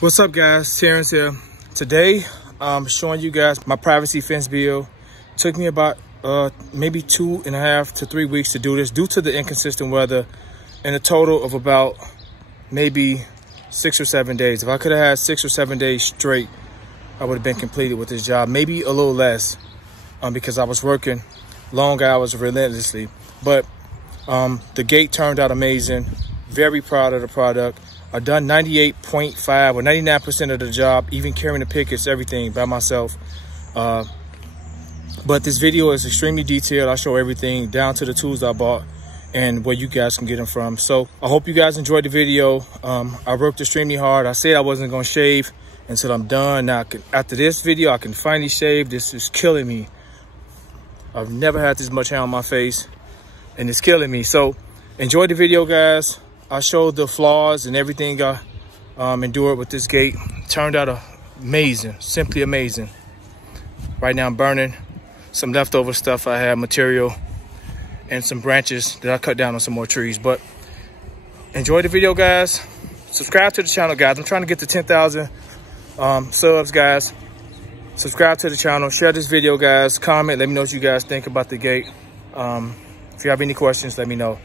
What's up, guys? Terrence here. Today I'm showing you guys my privacy fence build. Took me about maybe 2.5 to 3 weeks to do this due to the inconsistent weather, and a total of about maybe 6 or 7 days. If I could have had 6 or 7 days straight, I would have been completed with this job, maybe a little less, because I was working long hours relentlessly. But the gate turned out amazing. Very proud of the product. I've done 98.5 or 99% of the job, even carrying the pickets, everything by myself. But this video is extremely detailed. I show everything down to the tools I bought and where you guys can get them from. So I hope you guys enjoyed the video. I worked extremely hard. I said I wasn't gonna shave until I'm done. Now, after this video, I can finally shave. This is killing me. I've never had this much hair on my face, and it's killing me. So enjoy the video, guys. I showed the flaws and everything I endured with this gate. Turned out amazing, simply amazing. Right now I'm burning some leftover stuff I had, material, and some branches that I cut down on some more trees. But enjoy the video, guys. Subscribe to the channel, guys. I'm trying to get to 10,000 subs, guys. Subscribe to the channel. Share this video, guys. Comment. Let me know what you guys think about the gate. If you have any questions, let me know.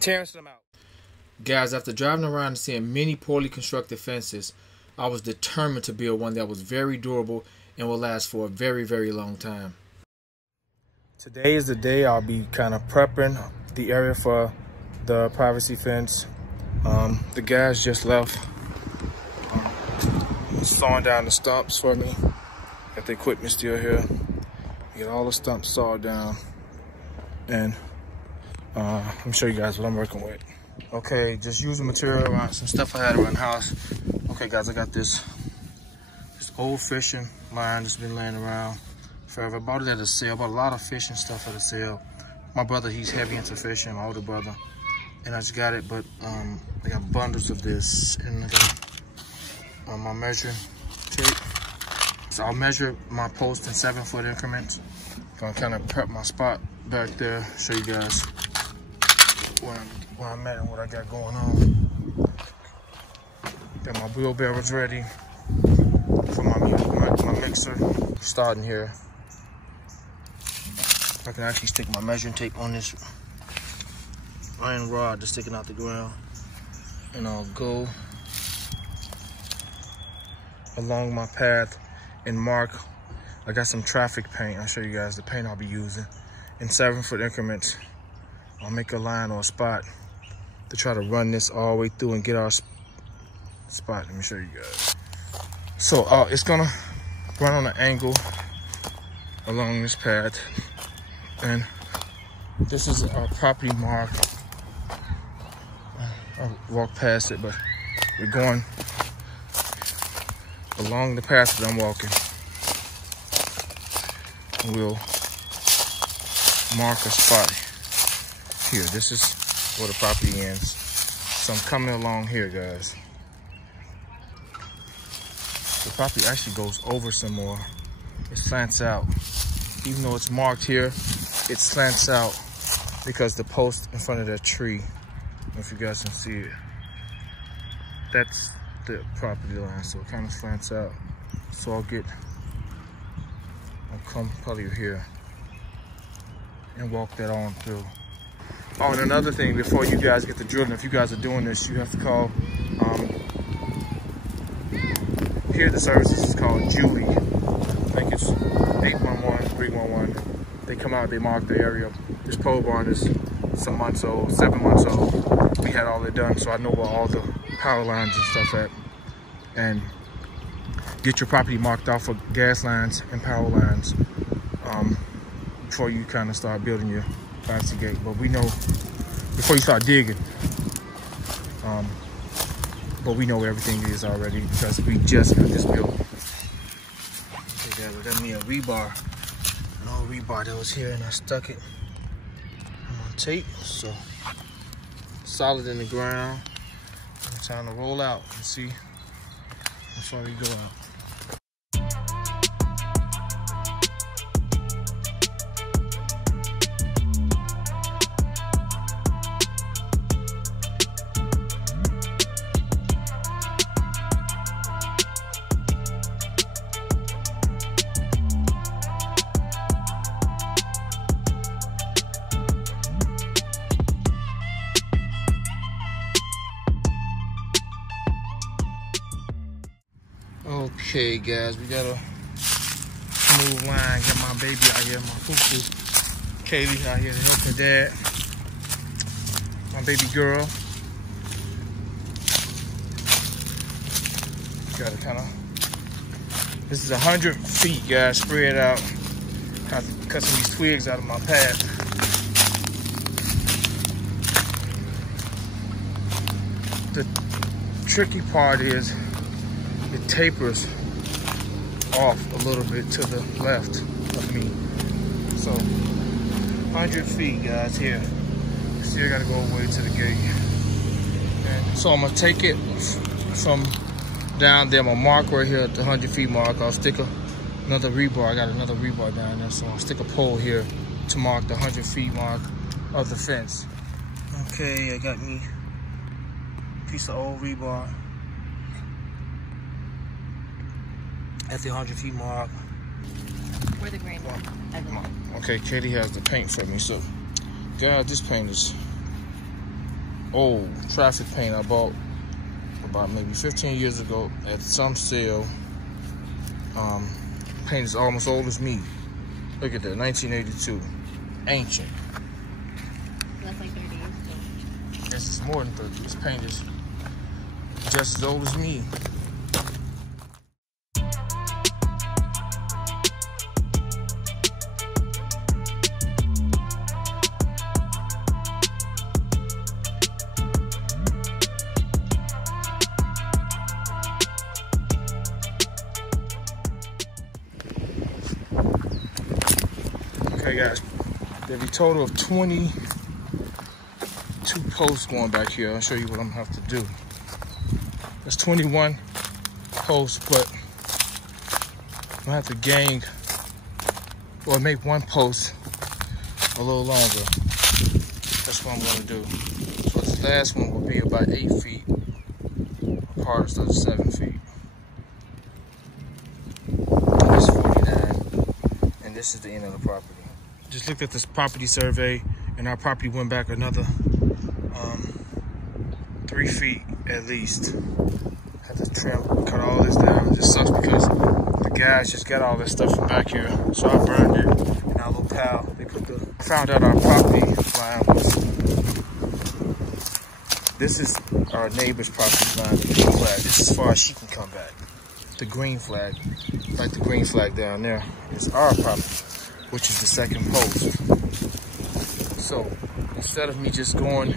Terrence, I'm out. Guys, after driving around and seeing many poorly constructed fences, I was determined to build one that was very durable and will last for a very, very long time. Today is the day I'll be kind of prepping the area for the privacy fence. The guys just left. Sawing down the stumps for me. Got the equipment still here. Get all the stumps sawed down. And let me show you guys what I'm working with. Okay, just using material around some stuff I had around the house. Okay, guys, I got this old fishing line that's been laying around forever. I bought it at a sale. I bought a lot of fishing stuff at a sale. My brother, he's heavy into fishing, my older brother, and I just got it. But I got bundles of this, and I got my measuring tape. So I'll measure my post in 7-foot increments. Gonna kind of prep my spot back there, show you guys where I'm at and what I got going on. Got my wheelbarrows ready for my mixer. Starting here. I can actually stick my measuring tape on this iron rod that's sticking out the ground, and I'll go along my path and mark. I got some traffic paint. I'll show you guys the paint I'll be using in 7-foot increments. I'll make a line or a spot to try to run this all the way through and get our spot. Let me show you guys. So it's gonna run on an angle along this path, and this is our property mark. I'll walk past it, but we're going along the path that I'm walking. And we'll mark a spot here. This is where the property ends. So I'm coming along here, guys. The property actually goes over some more. It slants out. Even though it's marked here, it slants out because the post in front of that tree, I don't know if you guys can see it, that's the property line, so it kind of slants out. So I'll come probably here and walk that on through. Oh, and another thing, before you guys get to drilling, if you guys are doing this, you have to call, here the services is called Julie. I think it's 811, 311. They come out, they mark the area. This pole barn is some months old, 7 months old. We had all it done, so I know where all the power lines and stuff at. And get your property marked off for gas lines and power lines before you kind of start building your privacy gate. But we know, before you start digging, but we know where everything is already because we just got this built. Okay, guys, I got me a rebar, an old rebar that was here, and I stuck it on tape, so solid in the ground. It's time to roll out and see how far we go out. Okay, guys, we got a smooth line. Got my baby out here, my fufu. Kaylee out here to help her dad. My baby girl. Gotta kind of. This is 100 feet, guys. Spread out. Have to cut some of these twigs out of my path. The tricky part is it tapers off a little bit to the left of me. So 100 feet, guys, here. Still gotta go all the way to the gate. And so I'm gonna take it from down there. I'm gonna mark right here at the 100 feet mark. I'll stick another rebar. I got another rebar down there, so I'll stick a pole here to mark the 100 feet mark of the fence. Okay, I got me a piece of old rebar at the 100 feet mark. Where the green one? Okay, Katie has the paint for me. So, guys, this paint is old traffic paint I bought about maybe 15 years ago at some sale. Paint is almost old as me. Look at that, 1982. Ancient. That's like 30 years ago. This is more than 30. This paint is just as old as me. Okay, guys, there'll be a total of 22 posts going back here. I'll show you what I'm gonna have to do. There's 21 posts, but I'm gonna have to gang or make one post a little longer. That's what I'm gonna do. So this last one will be about 8 feet apart instead of 7 feet. This is 49, and this is the end of the property. Just looked at this property survey, and our property went back another 3 feet at least. Had to trim, cut all this down. It just sucks because the guys just got all this stuff from back here, so I burned it in our little pile. They found out our property line was. This is our neighbor's property line, the green flag. This is as far as she can come back. The green flag, like the green flag down there, is our property, which is the second post. So instead of me just going,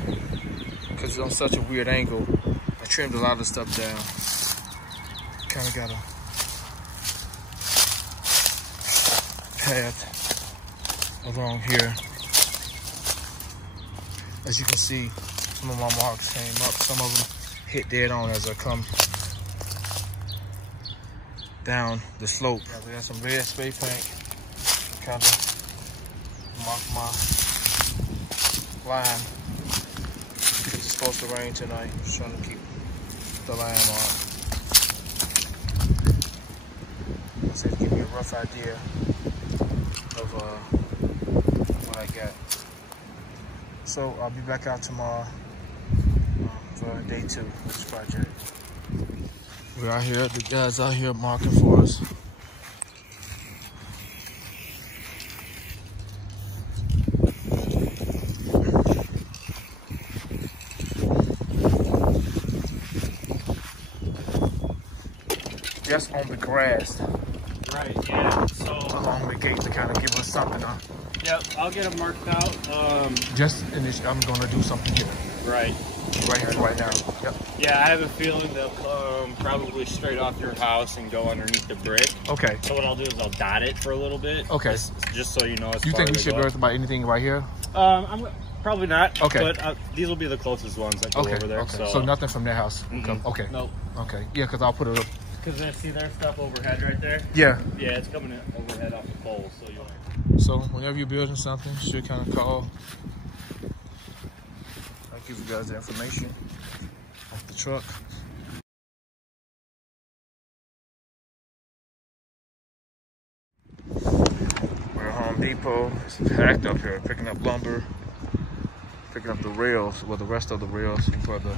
because it's on such a weird angle, I trimmed a lot of the stuff down. Kind of got a path along here. As you can see, some of my marks came up. Some of them hit dead on as I come down the slope. We got some red spray paint. Kind of mark my line because it's supposed to rain tonight. Just trying to keep the line on. So to give you a rough idea of what I got. So I'll be back out tomorrow for day 2 of this project. We're out here, the guys out here marking for us. Just on the grass. Right, yeah. So along the gate to kind of give us something. Yep, I'll get them marked out. Just in this, I'm gonna do something here. Right. Right here, right now. Yep. Yeah, I have a feeling they'll come probably straight off your house and go underneath the brick. Okay. So what I'll do is I'll dot it for a little bit. Okay. Just so you know. You think we should worry about anything right here? I'm probably not. Okay. But these will be the closest ones that go over there. Okay. So nothing from their house. Okay. Nope. Okay. Yeah, because I'll put it up. Because I see their stuff overhead right there. Yeah. Yeah, it's coming in overhead off the pole, so you'll. So whenever you're building something, you should kind of call. I'll give you guys the information off the truck. We're at Home Depot. It's packed up here, picking up lumber, picking up the rails, well, the rest of the rails for the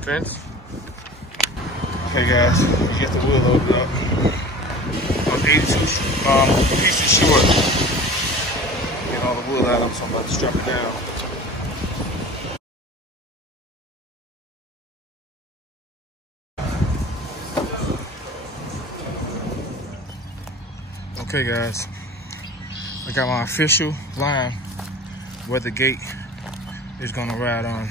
fence. Okay guys, we get the wheel loaded up. I'm 82 pieces short. Get all the wheel out of them, so I'm about to strap it down. Okay guys, I got my official line where the gate is gonna ride on.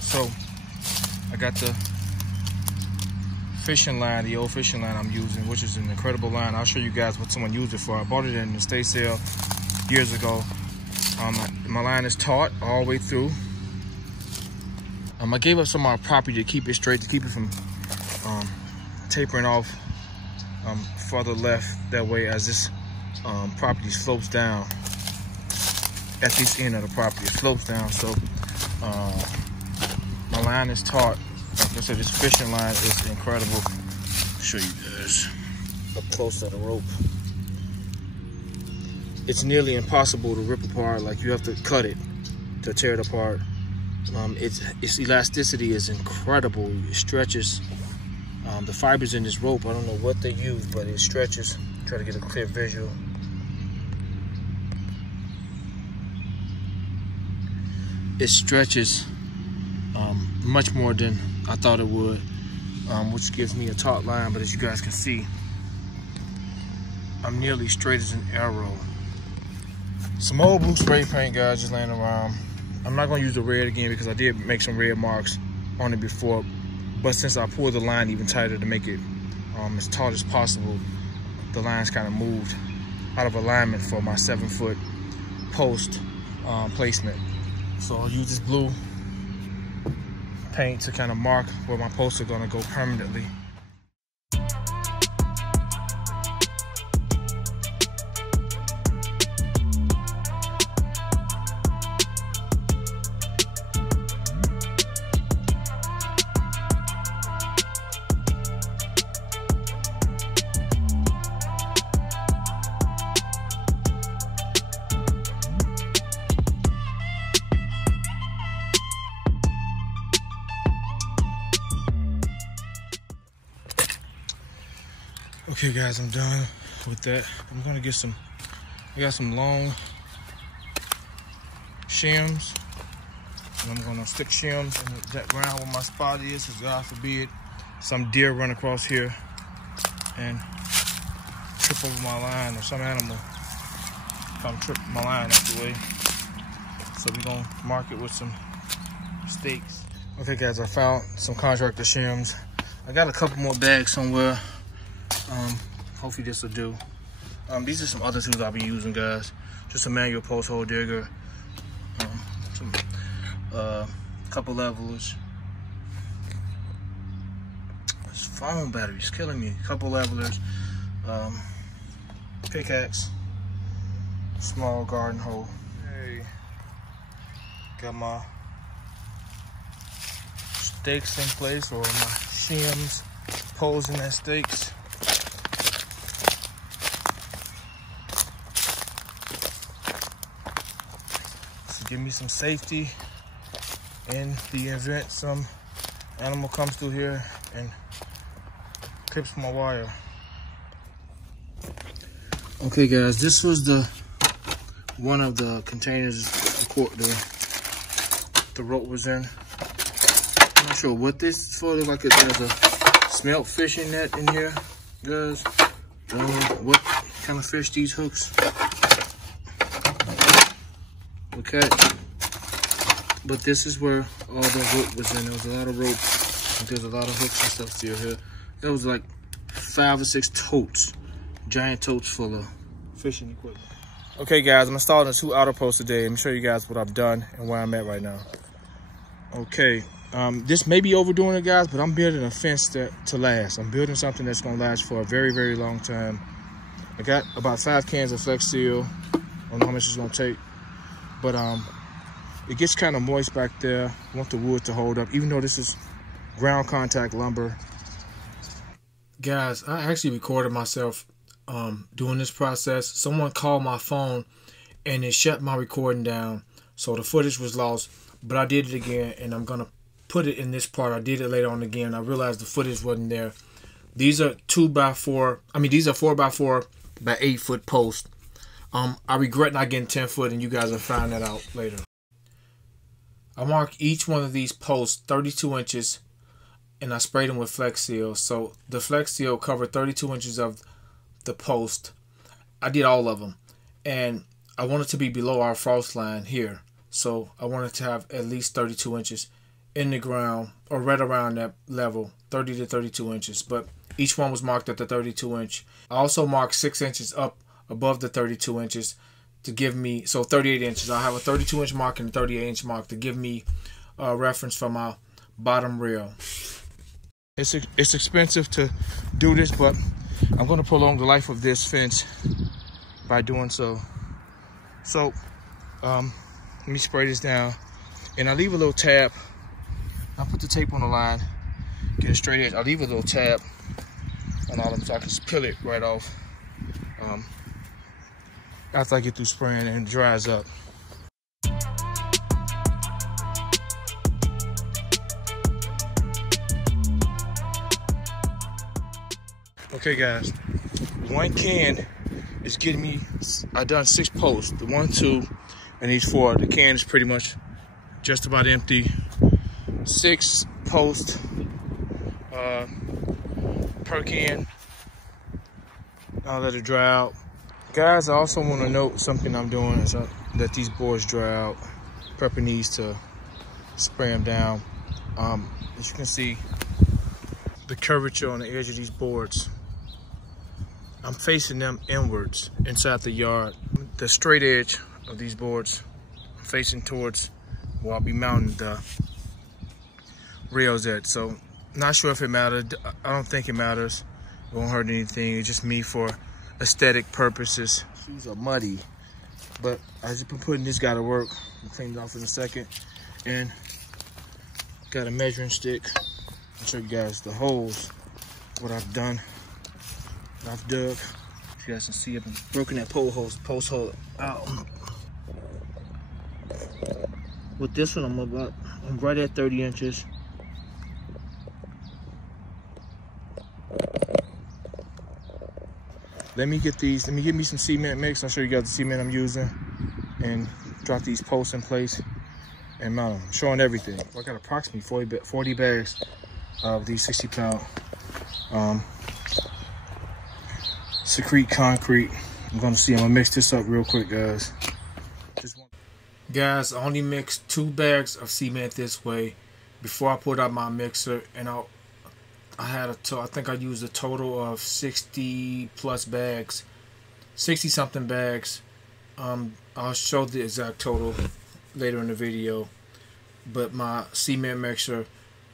So I got the fishing line, the old fishing line I'm using, which is an incredible line. I'll show you guys what someone used it for. I bought it in the estate sale years ago. My line is taut all the way through. I gave up some of my property to keep it straight, to keep it from tapering off further left. That way, as this property slopes down, at this end of the property, it slopes down. So my line is taut. Like I said, this fishing line is incredible. I'll show you guys up close to the rope. It's nearly impossible to rip apart. Like, you have to cut it to tear it apart. Its elasticity is incredible. It stretches. The fibers in this rope, I don't know what they use, but it stretches. Try to get a clear visual. It stretches much more than I thought it would, which gives me a taut line. But as you guys can see, I'm nearly straight as an arrow. Some old blue spray paint, guys, just laying around. I'm not gonna use the red again because I did make some red marks on it before. But since I pulled the line even tighter to make it as taut as possible, the line's kind of moved out of alignment for my 7-foot post placement. So I'll use this blue paint to kind of mark where my posts are gonna go permanently. Okay guys, I'm done with that. I'm gonna get some, I got some long shims, and I'm gonna stick shims in that ground where my spot is, because God forbid some deer run across here and trip over my line, or some animal come trip my line out the way. So we're gonna mark it with some stakes. Okay guys, I found some contractor shims. I got a couple more bags somewhere. Hopefully this will do. These are some other tools I'll be using, guys. Just a manual post hole digger, some couple levelers. This phone battery's killing me. Couple levelers, pickaxe, small garden hole. Hey, got my stakes in place, or my shims posing as stakes. Give me some safety in the event some animal comes through here and clips my wire. Okay guys, this was one of the containers the rope was in. I'm not sure what this is for. Looks like there's a smelt fishing net in here, guys. I don't know what kind of fish these hooks will catch, but this is where all the rope was in. There was a lot of rope, there's a lot of hooks and stuff still here. There was like 5 or 6 totes, giant totes full of fishing equipment. Okay guys, I'm installing 2 outer posts today. Let me show you guys what I've done and where I'm at right now. Okay, this may be overdoing it, guys, but I'm building a fence to last. I'm building something that's gonna last for a very, very long time. I got about 5 cans of Flex Seal. I don't know how much it's gonna take, but it gets kind of moist back there. I want the wood to hold up, even though this is ground contact lumber. Guys, I actually recorded myself doing this process. Someone called my phone and it shut my recording down, so the footage was lost, but I did it again, and I'm gonna put it in this part. I did it later on again. I realized the footage wasn't there. These are 2x4. I mean, these are 4x4 by 8 foot posts. I regret not getting 10 foot, and you guys will find that out later. I marked each one of these posts 32 inches, and I sprayed them with Flex Seal. So the Flex Seal covered 32 inches of the post. I did all of them, and I wanted to be below our frost line here. So I wanted to have at least 32 inches in the ground, or right around that level, 30 to 32 inches. But each one was marked at the 32 inch. I also marked 6 inches up above the 32 inches to give me, so 38 inches. I have a 32 inch mark and a 38 inch mark to give me a reference for my bottom rail. It's expensive to do this, but I'm going to prolong the life of this fence by doing so. So let me spray this down, and I leave a little tab. I put the tape on the line, get a straight edge. I leave a little tab on all of them so I can just peel it right off after I get through spraying and it dries up. Okay guys, one can is getting me, I done 6 posts, the 1, 2, and these 4. The can is pretty much just about empty. 6 posts per can. I'll let it dry out. Guys, I also want to note something I'm doing is let these boards dry out, prepping these to spray them down. As you can see, the curvature on the edge of these boards, I'm facing them inwards inside the yard. The straight edge of these boards, I'm facing towards where I'll be mounting the rails at. So, not sure if it matters. I don't think it matters. It won't hurt anything. It's just me for aesthetic purposes. Shoes are muddy, but I just been putting this guy to work. I'll clean it off in a second. And got a measuring stick. I'll show you guys the holes, what I've done. I've dug. If you guys can see, I've been broken that post hole out. With this one, I'm right at 30 inches. Let me get me some cement mix. I'll show you guys the cement I'm using and drop these posts in place and mount them. I'm showing everything. I got approximately 40 bags of these 60-pound secrete concrete. I'm gonna mix this up real quick, guys. Guys, I only mixed 2 bags of cement this way before I put out my mixer, and I think I used a total of 60 plus bags, 60 something bags. I'll show the exact total later in the video, but my cement mixer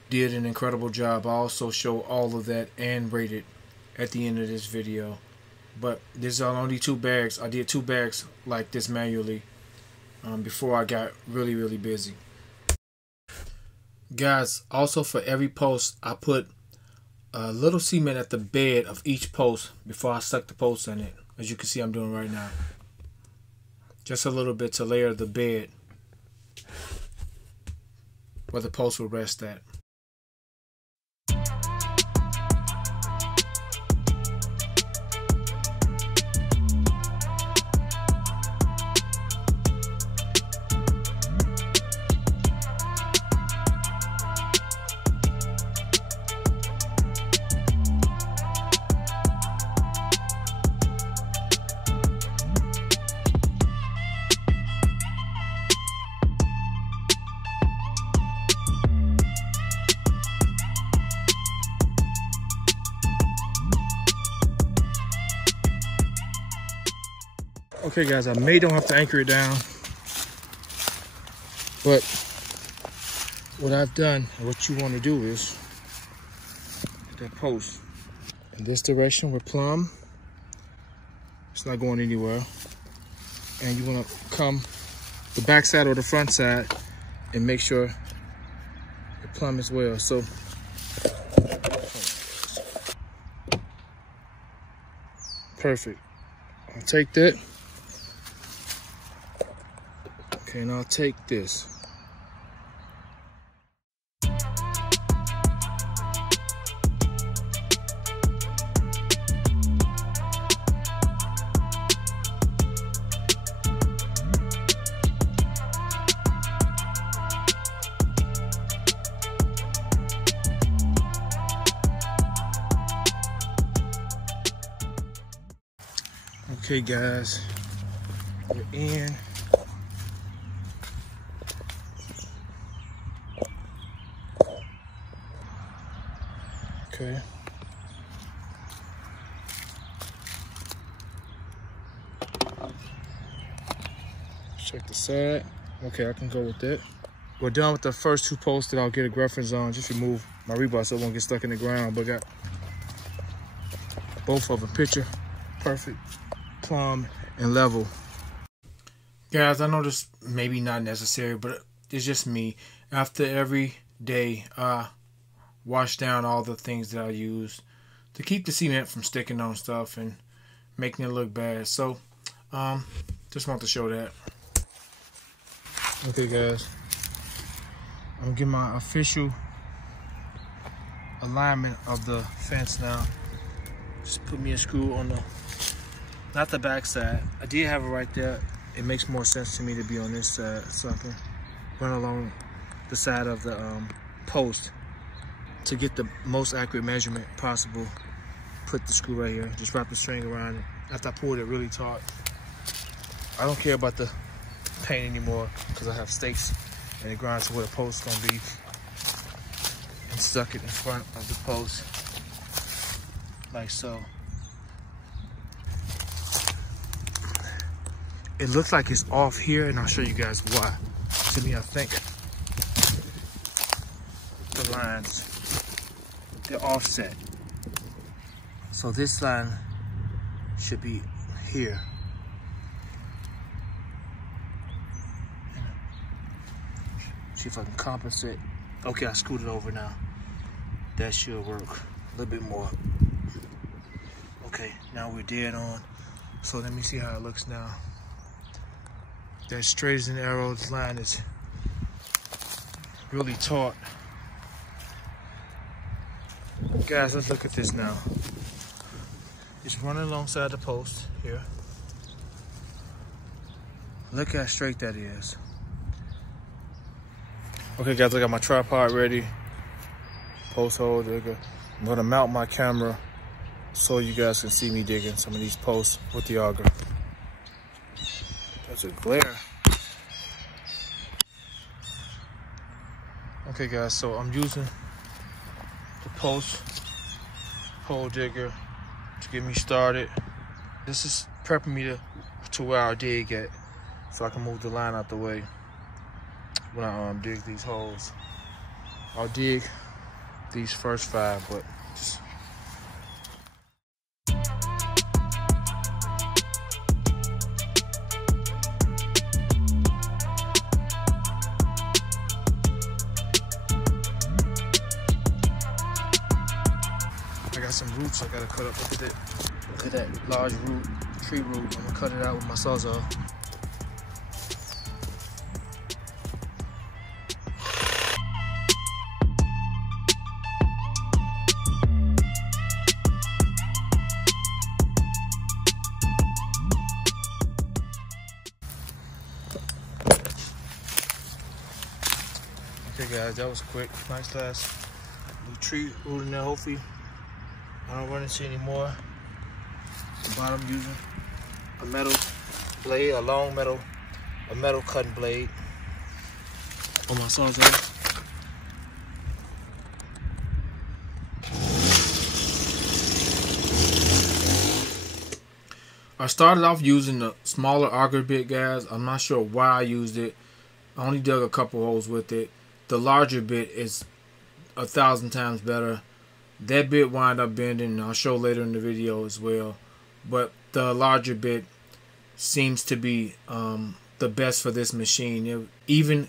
did an incredible job. I also show all of that and rate it at the end of this video. But this are only 2 bags. I did 2 bags like this manually before I got really busy. Guys, also for every post, I put a little cement at the bed of each post before I stuck the post in it, as you can see I'm doing right now. Just a little bit to layer the bed where the post will rest at. Okay guys, I don't have to anchor it down, but what I've done, and what you want to do is, that post in this direction with plumb, it's not going anywhere, and you want to come the back side or the front side and make sure it plumb as well. So perfect. I'll take that. Okay, and I'll take this. Okay, guys, we're in. Okay. Check the side. Okay, I can go with that. We're done with the first 2 posts that I'll get a reference on. Just remove my rebar so it won't get stuck in the ground. But got both of them picture perfect, plumb, and level. Guys, I know this may be not necessary, but it's just me. After every day, wash down all the things that I use to keep the cement from sticking on stuff and making it look bad. So, just want to show that. Okay, guys, I'm gonna get my official alignment of the fence now. Just put me a screw on the, not the back side. I did have it right there. It makes more sense to me to be on this side, so I can run along the side of the post to get the most accurate measurement possible. Put the screw right here. Just wrap the string around it. After I pulled it really taut. I don't care about the paint anymore because I have stakes and it grinds to where the post is gonna be, and stuck it in front of the post like so. It looks like it's off here, and I'll show you guys why. To me, I think the lines, they're offset. So this line should be here. See if I can compensate. Okay, I screwed it over now. That should work a little bit more. Okay, now we're dead on. So let me see how it looks now. That straight as an arrow, this line is really taut. Guys, let's look at this now. It's running alongside the post here. Look how straight that is. Okay, guys, I got my tripod ready. Post hole digger. I'm gonna mount my camera so you guys can see me digging some of these posts with the auger. That's a glare. Okay, guys, so I'm using the post hole digger to get me started. This is prepping me to where I'll dig at, so I can move the line out the way when I dig these holes. I'll dig these first 5, but just I got some roots I gotta cut up. Look at it. Look at that large root, tree root. I'm gonna cut it out with my sawzall. Okay, guys, that was quick. Nice class. New tree root in there, hopefully I don't run into any more. The bottom using a metal blade, a long metal cutting blade on my sawzall. I started off using the smaller auger bit, guys. I'm not sure why I used it. I only dug a couple holes with it. The larger bit is 1,000 times better. That bit wound up bending, and I'll show later in the video as well. But the larger bit seems to be the best for this machine. Even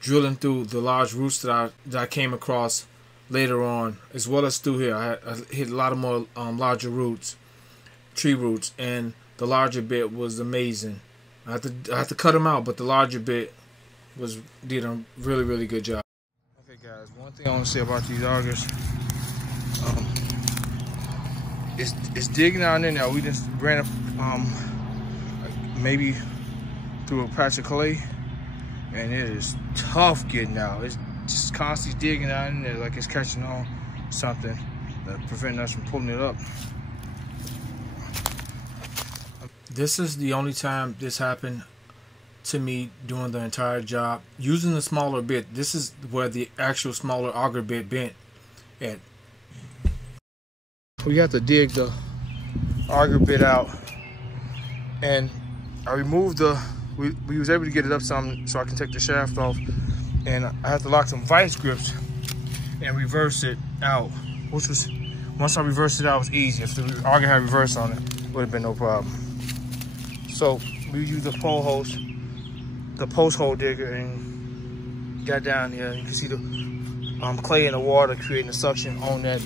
drilling through the large roots that I came across later on, as well as through here, I hit a lot of more larger roots, tree roots, and the larger bit was amazing. I had to cut them out, but the larger bit did a really good job. Okay, guys, one thing I want to say about these augers. It's digging down in there. We just ran up maybe through a patch of clay, and it is tough getting out. It's just constantly digging down in there like it's catching on something that preventing us from pulling it up. This is the only time this happened to me doing the entire job. Using the smaller bit, this is where the actual smaller auger bit bent at. We have to dig the auger bit out, and I removed the, we was able to get it up some so I can take the shaft off, and I had to lock some vice grips and reverse it out, which was, once I reversed it out, it was easy. If the auger had reverse on it, would have been no problem. So we used the pole hose, the post hole digger, and got down here. You can see the clay in the water creating a suction on that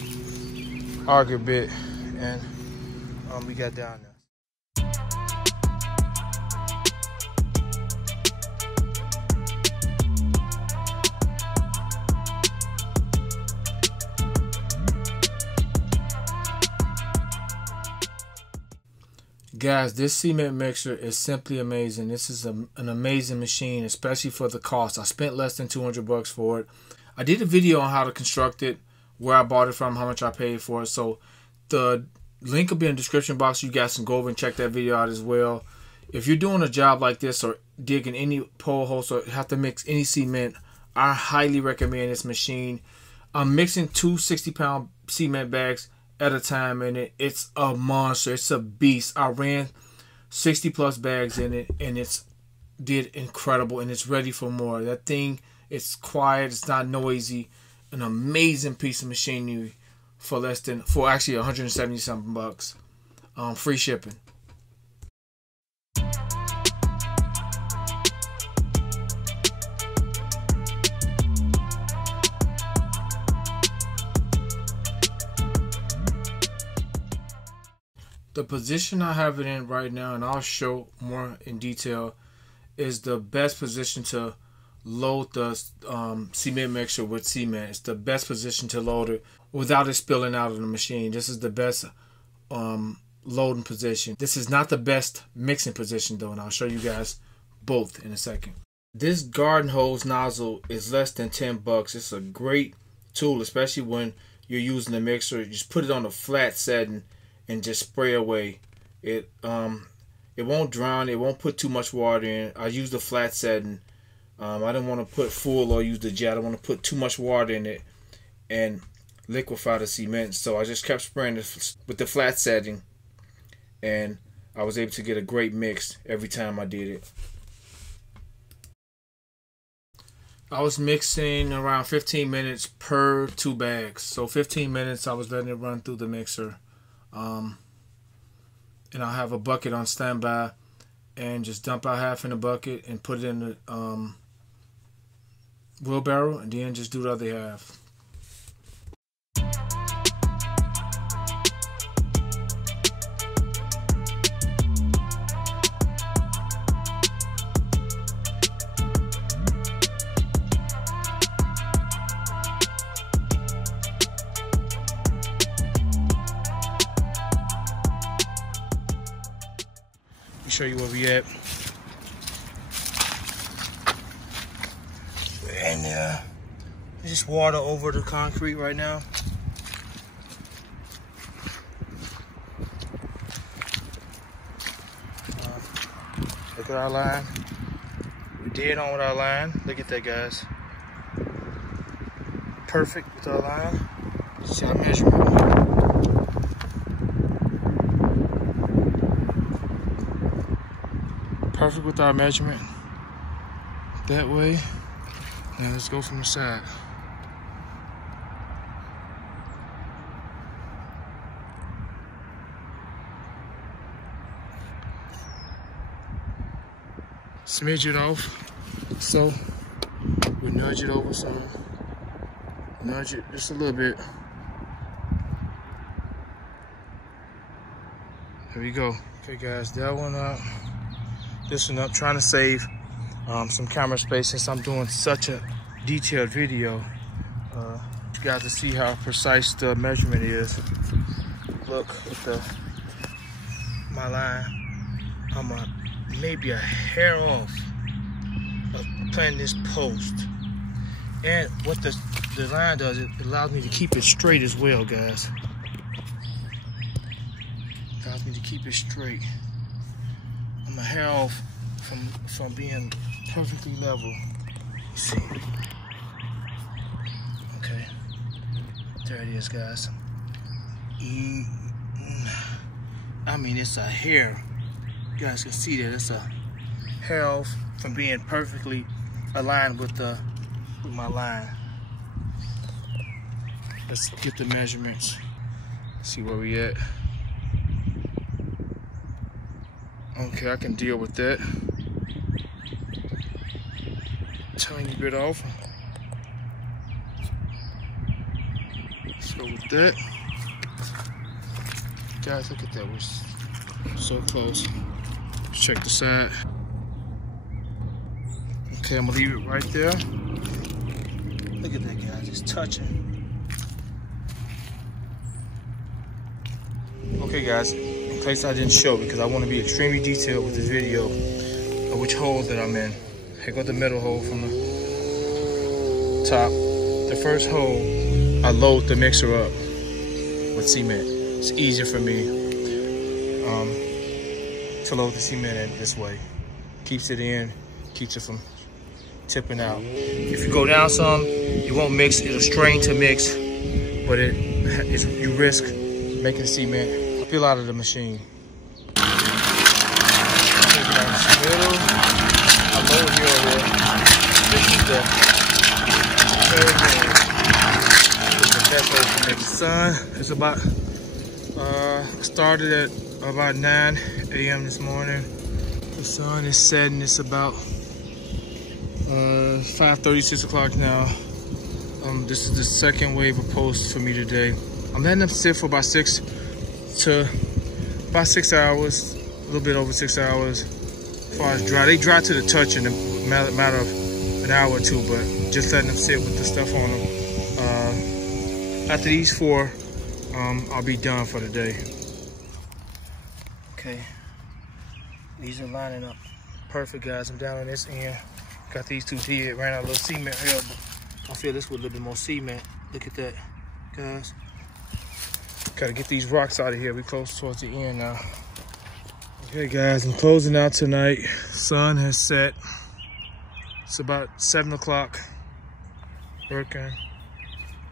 auger bit, and we got down there. Guys, this cement mixer is simply amazing. This is an amazing machine, especially for the cost. I spent less than 200 bucks for it. I did a video on how to construct it, where I bought it from, how much I paid for it. So the link will be in the description box. You guys can go over and check that video out as well. If you're doing a job like this or digging any pole holes or have to mix any cement, I highly recommend this machine. I'm mixing two 60-pound cement bags at a time in it. It's a monster. It's a beast. I ran 60 plus bags in it, and it's did incredible, and it's ready for more. That thing, it's quiet, it's not noisy. An amazing piece of machinery for less than, for actually 170 something bucks. Free shipping. The position I have it in right now, and I'll show more in detail, is the best position to load the cement mixer with cement. It's the best position to load it without it spilling out of the machine. This is the best loading position. This is not the best mixing position though, and I'll show you guys both in a second. This garden hose nozzle is less than 10 bucks. It's a great tool, especially when you're using the mixer. You just put it on a flat setting and just spray away. It won't drown. It won't put too much water in. I use the flat setting. I didn't want to put full or use the jet. I don't want to put too much water in it and liquefy the cement. So I just kept spraying it with the flat setting, and I was able to get a great mix every time I did it. I was mixing around 15 minutes per 2 bags. So 15 minutes I was letting it run through the mixer. And I'll have a bucket on standby and just dump out half in the bucket and put it in the wheelbarrow, and then just do the other half. Let me show you where we at. And there's just water over the concrete right now. Look at our line. We're dead on with our line. Look at that, guys. Perfect with our line. See our measurement. Perfect with our measurement. That way. Now let's go from the side. Smidge it off. So we nudge it over some. Nudge it just a little bit. There we go. Okay guys, that one up. This one up, trying to save some camera space since I'm doing such a detailed video. You guys to see how precise the measurement is. Look at my line. I'm maybe a hair off of planting this post. And what the line does, it allows me to keep it straight as well, guys. It allows me to keep it straight. I'm a hair off from being perfectly level. You see? Okay, there it is, guys. I mean, it's a hair. You guys can see that it's a hair off from being perfectly aligned with my line. Let's get the measurements. See where we at. Okay, I can deal with that. Tiny bit off. Let's go with that. Guys, look at that. We're so close. Let's check the side. Okay, I'm gonna leave it right there. Look at that, guys. It's touching. Okay, guys. In case I didn't show, because I want to be extremely detailed with this video of which hole that I'm in. Here go the middle hole from the top. The first hole, I load the mixer up with cement. It's easier for me to load the cement in this way. Keeps it in, keeps it from tipping out. If you go down some, you won't mix. It'll strain to mix, but you risk making cement spill out of the machine. Take it out the middle. I load here. This is the third hole. This is the best hole to make. The sun is about started at about 9 a.m. this morning. The sun is setting. It's about 5:30, 6 o'clock now. This is the second wave of posts for me today. I'm letting them sit for about 6 hours, a little bit over 6 hours. As far as dry, they dry to the touch in a matter of an hour or two, but just letting them sit with the stuff on them. After these 4, I'll be done for the day. Okay, these are lining up perfect, guys. I'm down on this end. Got these 2 dead. Ran out a little cement here, but I feel this with a little bit more cement. Look at that, guys. Gotta get these rocks out of here. We're close towards the end now. Okay, guys, I'm closing out tonight. Sun has set. It's about 7 o'clock. Working.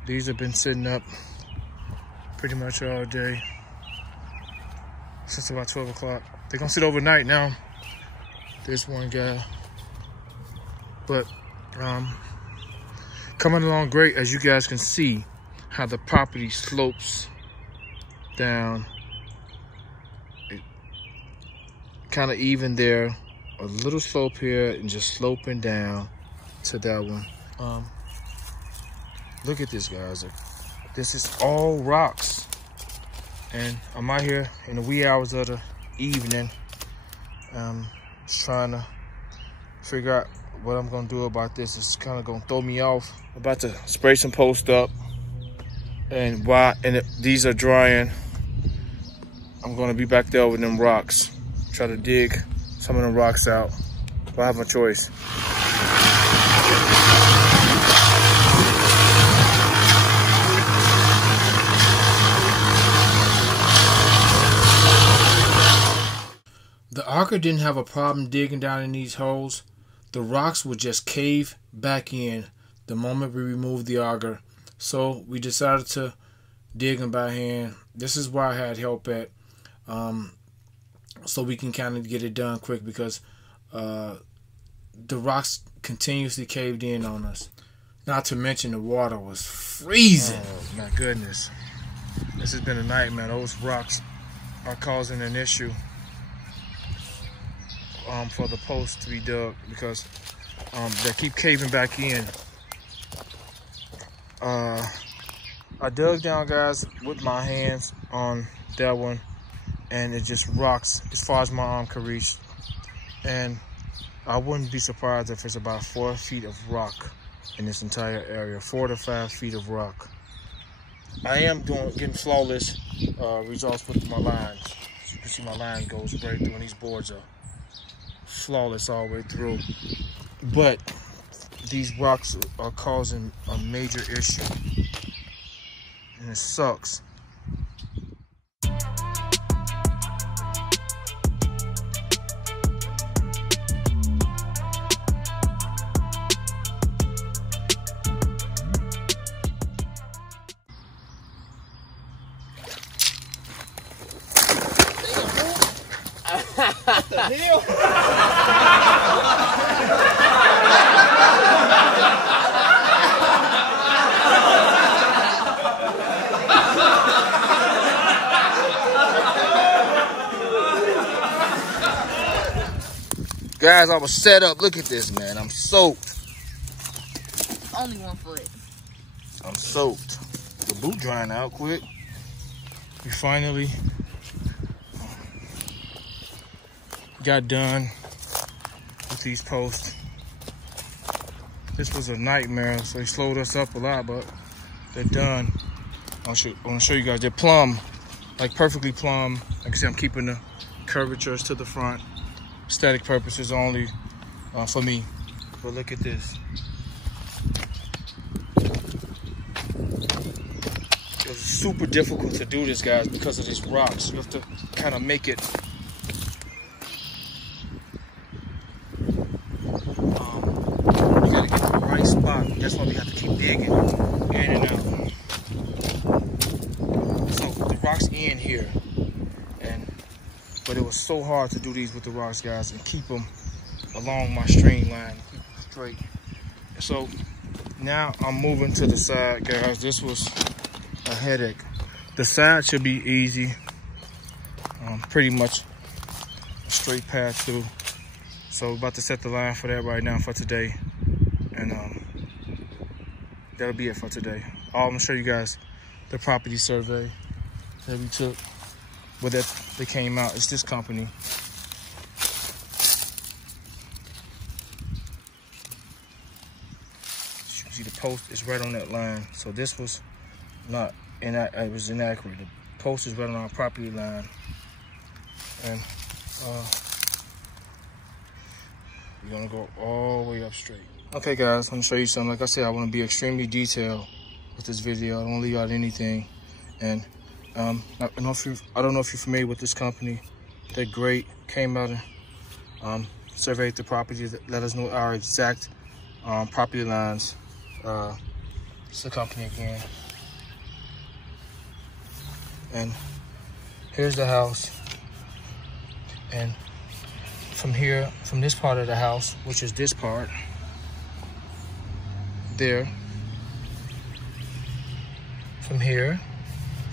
These have been sitting up pretty much all day since about 12 o'clock. They're gonna sit overnight now. This one guy. But coming along great, as you guys can see how the property slopes down. Kind of even there, a little slope here and just sloping down to that one. Look at this, guys. This is all rocks, and I'm out here in the wee hours of the evening, just trying to figure out what I'm gonna do about this. It's kind of gonna throw me off. I'm about to spray some post up, and these are drying, I'm gonna be back there with them rocks. Try to dig some of them rocks out, but I have a choice. The auger didn't have a problem digging down in these holes. The rocks would just cave back in the moment we removed the auger. So we decided to dig them by hand. This is where I had help at. So we can kind of get it done quick, because the rocks continuously caved in on us. Not to mention the water was freezing. Oh my goodness. This has been a nightmare. Those rocks are causing an issue for the post to be dug, because they keep caving back in. I dug down, guys, with my hands on that one, and it just rocks as far as my arm can reach. And I wouldn't be surprised if it's about 4 feet of rock in this entire area, 4 to 5 feet of rock. I am getting flawless results with my lines. As you can see, my line goes right through, and these boards are flawless all the way through. But these rocks are causing a major issue, and it sucks. the hell? Guys, I was set up. Look at this, man. I'm soaked. Only 1 foot. I'm soaked. The boot drying out quick. We finally got done with these posts. This was a nightmare, so they slowed us up a lot, but they're done. I want to show you guys. They're plumb, like perfectly plumb. Like I said, I'm keeping the curvatures to the front. Aesthetic purposes only for me. But look at this. It was super difficult to do this, guys, because of these rocks. You have to kind of make it you gotta get the right spot. That's why we have to keep digging in and out. So the rocks end here. But it was so hard to do these with the rocks, guys, and keep them along my stream line, keep them straight. So now I'm moving to the side, guys. This was a headache. The side should be easy, pretty much a straight path through. So we're about to set the line for that right now for today, and that'll be it for today. I'm gonna show you guys the property survey that we took. But they came out. It's this company. You can see the post is right on that line. So this was not, it was inaccurate. The post is right on our property line. And we're gonna go all the way up straight. Okay guys, I'm gonna show you something. Like I said, I wanna be extremely detailed with this video. I don't wanna leave out anything. And I don't know if you're familiar with this company. They're great. Came out and surveyed the property, let us know our exact property lines. It's the company again. And here's the house. And from here, from this part of the house, which is this part, there, from here,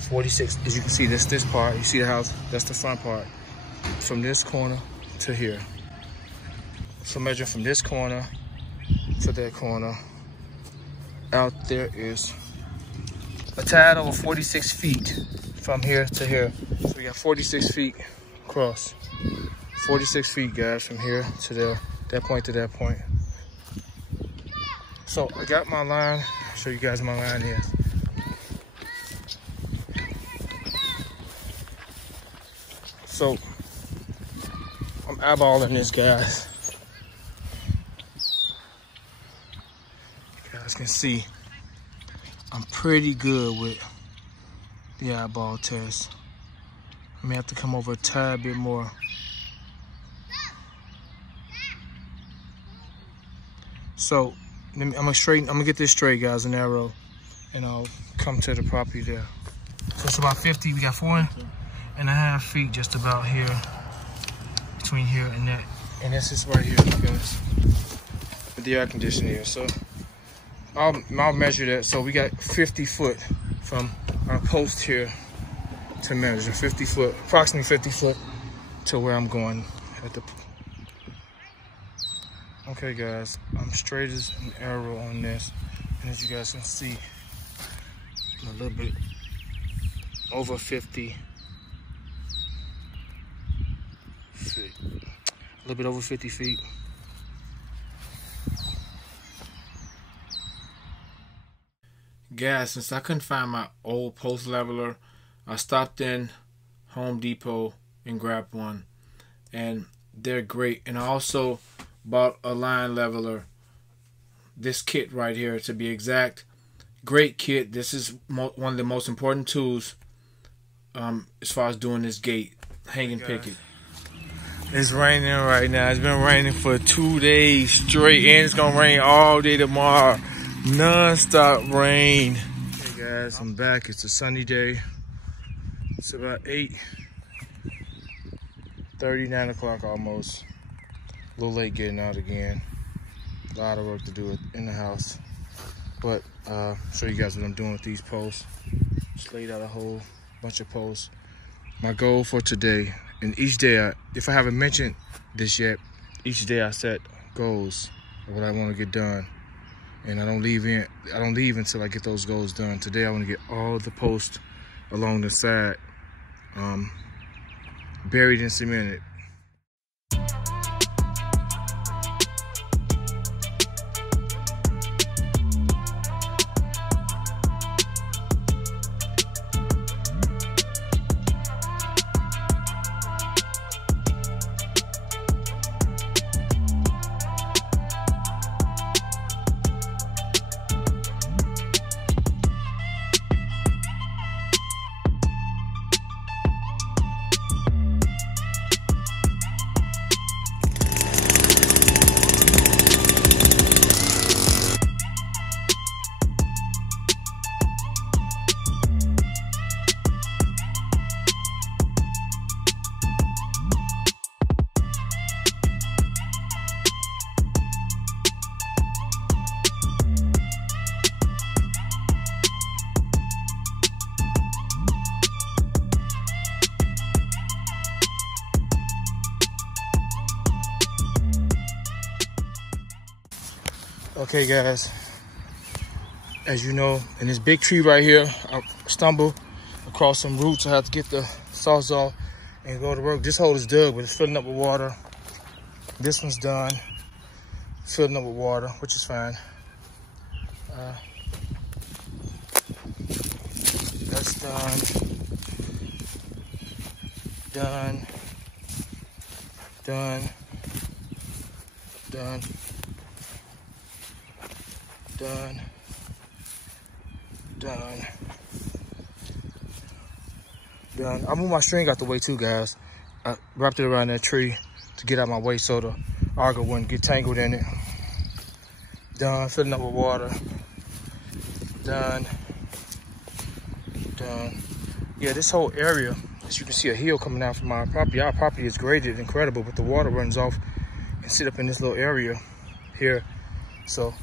46, as you can see, this part, you see the house, that's the front part. From this corner to here. So measure from this corner to that corner. Out there is a tad over 46 feet from here to here. So we got 46 feet across. 46 feet, guys, from here to there, that point to that point. So I got my line. I'll show you guys my line here. So I'm eyeballing this, guys. You guys can see I'm pretty good with the eyeball test. I may have to come over a tad bit more. So I'm gonna get this straight, guys, an arrow, and I'll come to the property there. So it's about 50. We got 4.5 feet just about here, between here and that. And this is right here, guys, with the air conditioner here. So I'll measure that. So we got 50 foot from our post here to measure. 50 foot, approximately 50 foot to where I'm going at the. Okay guys, I'm straight as an arrow on this. And as you guys can see, I'm a little bit over 50 feet. A little bit over 50 feet. Guys, since I couldn't find my old post leveler, I stopped in Home Depot and grabbed one. And they're great. And I also bought a line leveler. This kit right here, to be exact. Great kit. This is one of the most important tools as far as doing this gate, hanging picket. It's raining right now. It's been raining for 2 days straight, and it's gonna rain all day tomorrow. Non-stop rain. Hey guys, I'm back. It's a sunny day. It's about 8 8:30, 9 o'clock almost. A little late getting out again. A lot of work to do in the house. But show you guys what I'm doing with these posts. Just laid out a whole bunch of posts. My goal for today, and each day, if I haven't mentioned this yet, each day I set goals of what I want to get done. And I don't leave until I get those goals done. Today I want to get all the posts along the side buried and cemented. Okay guys, as you know, in this big tree right here, I stumbled across some roots. I have to get the sawzall and go to work. This hole is dug, but it's filling up with water. This one's done, filling up with water, which is fine. That's done. Done. Done. Done. Done. Done. Done. I moved my string out the way too, guys. I wrapped it around that tree to get out my way so the auger wouldn't get tangled in it. Done. Filling up with water. Done. Done. Yeah, this whole area, as you can see, a hill coming out from my property. Our property is graded, incredible, but the water runs off and sit up in this little area here. So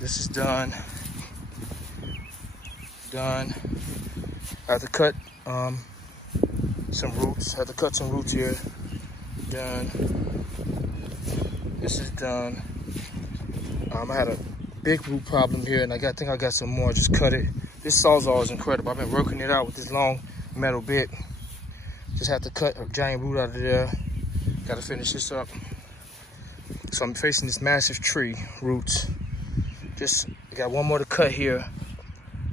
this is done. Done. I have to cut some roots. I have to cut some roots here. Done. This is done. I had a big root problem here, and I think I got some more. Just cut it. This sawzall is incredible. I've been working it out with this long metal bit. Just have to cut a giant root out of there. Got to finish this up. So I'm facing this massive tree, roots. Just got one more to cut here.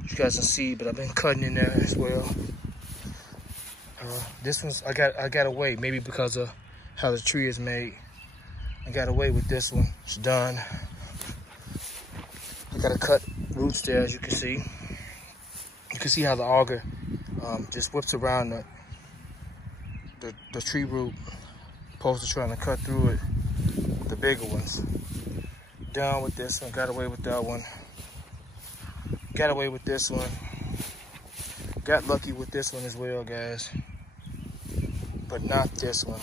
You guys can see, but I've been cutting in there as well. This one's I got away, maybe because of how the tree is made. I got away with this one. It's done. I gotta cut roots there, as you can see. You can see how the auger just whips around the tree root, opposed to trying to cut through it, the bigger ones. Done with this one, got away with that one. Got away with this one. Got lucky with this one as well, guys. But not this one.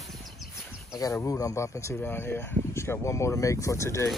I got a root I'm bumping to down here. Just got one more to make for today.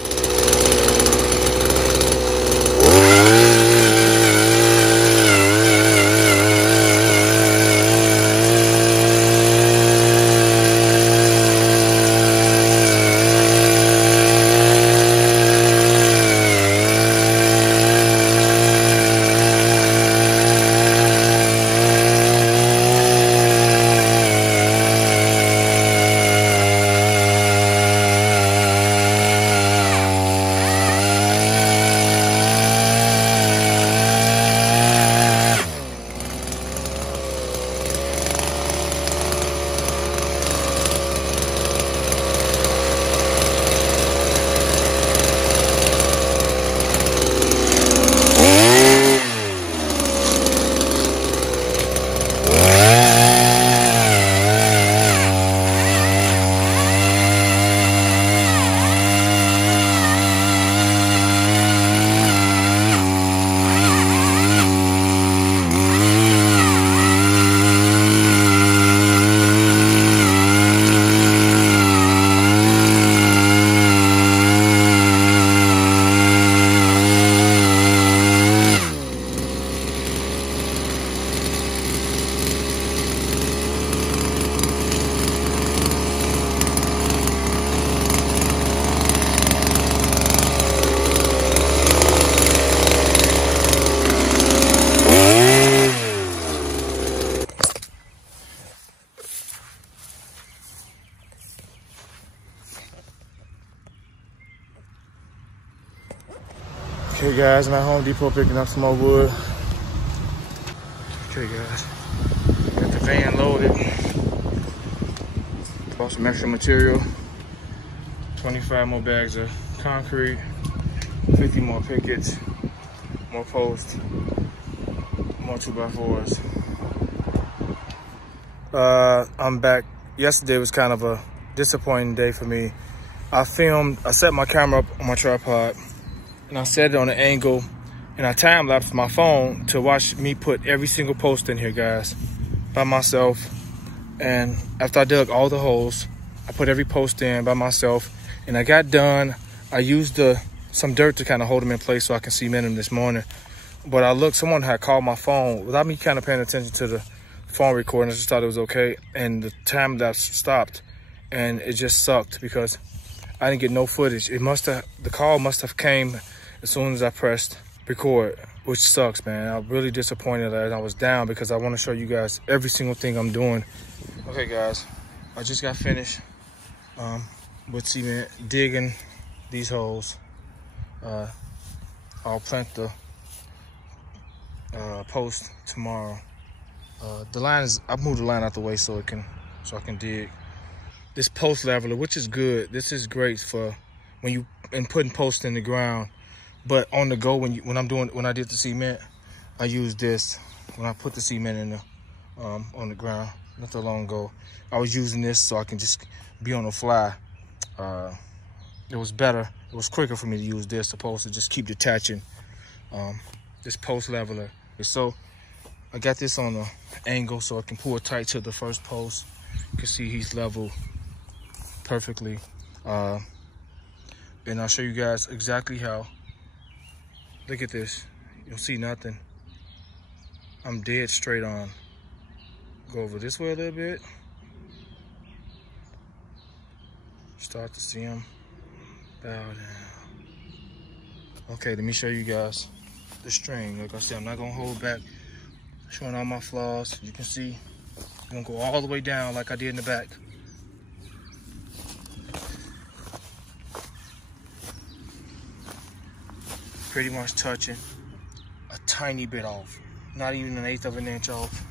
Okay guys, I'm at Home Depot picking up some more wood. Okay guys, got the van loaded. Bought some extra material. 25 more bags of concrete, 50 more pickets, more posts, more 2x4s. I'm back. Yesterday was kind of a disappointing day for me. I set my camera up on my tripod and I set it on an angle and I time-lapsed my phone to watch me put every single post in here, guys, by myself. And after I dug all the holes, I put every post in by myself and I got done. I used some dirt to kind of hold them in place so I can cement them this morning. But I looked, someone had called my phone without me kind of paying attention to the phone recording. I just thought it was okay. And the time lapse stopped and it just sucked because I didn't get no footage. The call must have came as soon as I pressed record, which sucks, man. I'm really disappointed that I was down because I want to show you guys every single thing I'm doing. Okay guys, I just got finished with cement, digging these holes. I'll plant the post tomorrow. I moved the line out the way so I can dig. This post leveler, which is good. This is great for when putting posts in the ground. But on the go, when I did the cement, I used this when I put the cement in on the ground. Not that long ago, I was using this so I can just be on the fly. It was better. It was quicker for me to use this opposed to just keep detaching this post leveler. So I got this on an angle so I can pull it tight to the first post. You can see he's leveled perfectly. And I'll show you guys exactly how. Look at this. You'll see nothing. I'm dead straight on. Go over this way a little bit. Start to see him. Bow down. Okay, let me show you guys the string. Like I said, I'm not gonna hold back. Showing all my flaws. You can see I'm gonna go all the way down like I did in the back. Pretty much touching a tiny bit off. Not even 1/8 of an inch off.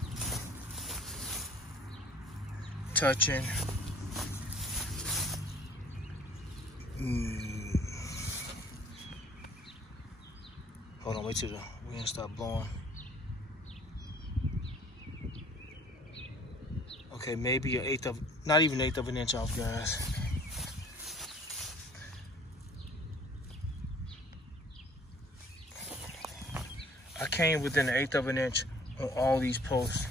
Touching. Hold on, wait till the wind stop blowing. Okay, maybe not even 1/8 of an inch off, guys. I came within 1/8 of an inch on all these posts.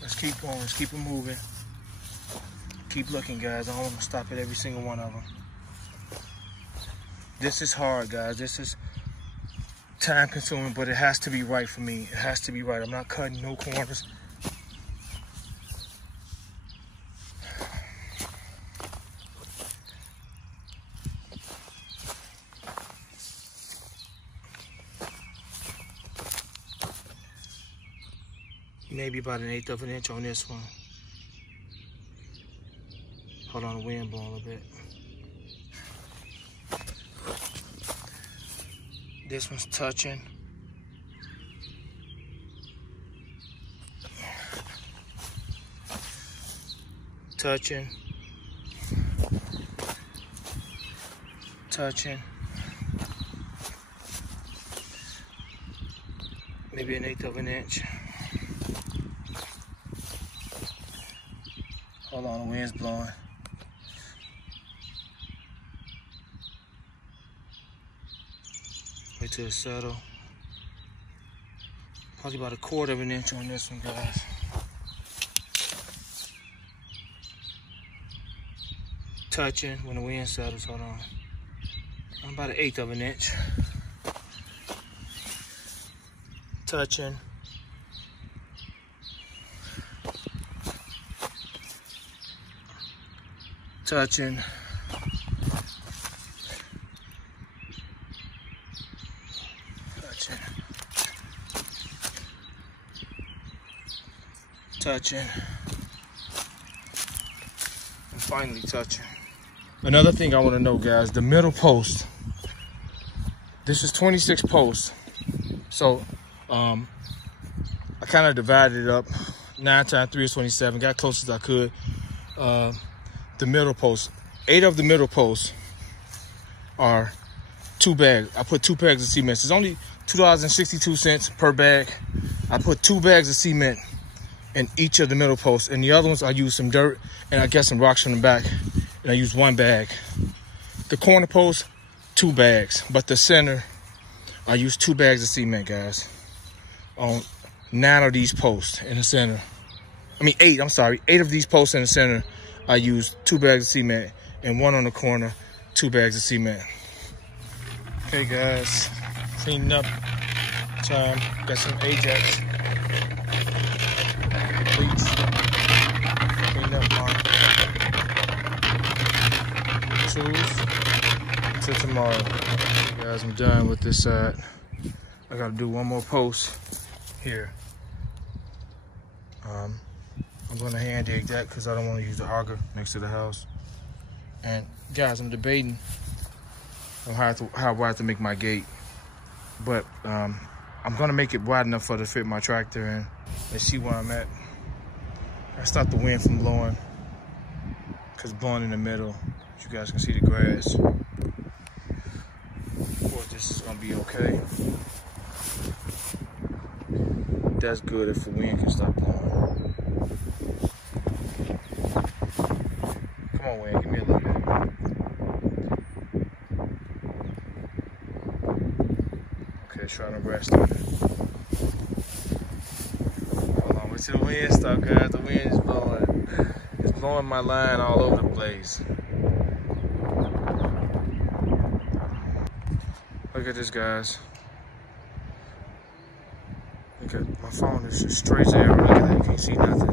Let's keep going, let's keep it moving. Keep looking, guys. I don't want to stop at every single one of them. This is hard, guys. This is time consuming, but it has to be right for me. It has to be right. I'm not cutting no corners. Maybe about 1/8 of an inch on this one. Hold on, the wind blowing a little bit. This one's touching. Touching. Touching. Maybe 1/8 of an inch. Hold on, the wind's blowing. Wait till it settle. Probably about 1/4 of an inch on this one, guys. Touching when the wind settles, hold on. I'm about 1/8 of an inch. Touching. Touching. Touching. Touching. And finally touching. Another thing I want to know, guys, the middle post. This is 26 posts. So I kind of divided it up. 9 times 3 is 27. Got close as I could. The middle posts, 8 of the middle posts are 2 bags. I put 2 bags of cement. It's only $2.62 per bag. I put 2 bags of cement in each of the middle posts, and the other ones I use some dirt and I get some rocks from the back, and I use 1 bag. The corner posts, 2 bags, but the center I use 2 bags of cement, guys, on 9 of these posts in the center. I mean 8. I'm sorry, 8 of these posts in the center I use 2 bags of cement, and 1 on the corner, 2 bags of cement. Okay, guys, cleaning up time. Got some Ajax bleach. Clean up my tools until tomorrow. Okay, guys, I'm done with this side. I gotta do 1 more post here. I'm gonna hand dig that because I don't want to use the auger next to the house. And guys, I'm debating on how wide to make my gate, but I'm gonna make it wide enough for to fit my tractor in. Let's see where I'm at. I stop the wind from blowing because it's blowing in the middle. You guys can see the grass. Of course, this is gonna be okay. That's good if the wind can stop blowing. Come on, wind, give me a little bit. Okay, trying to rest on it. Hold on, wait till the wind stop, guys. The wind is blowing. It's blowing my line all over the place. Look at this, guys. Look at my phone is just straight there. Look at that, you can't see nothing.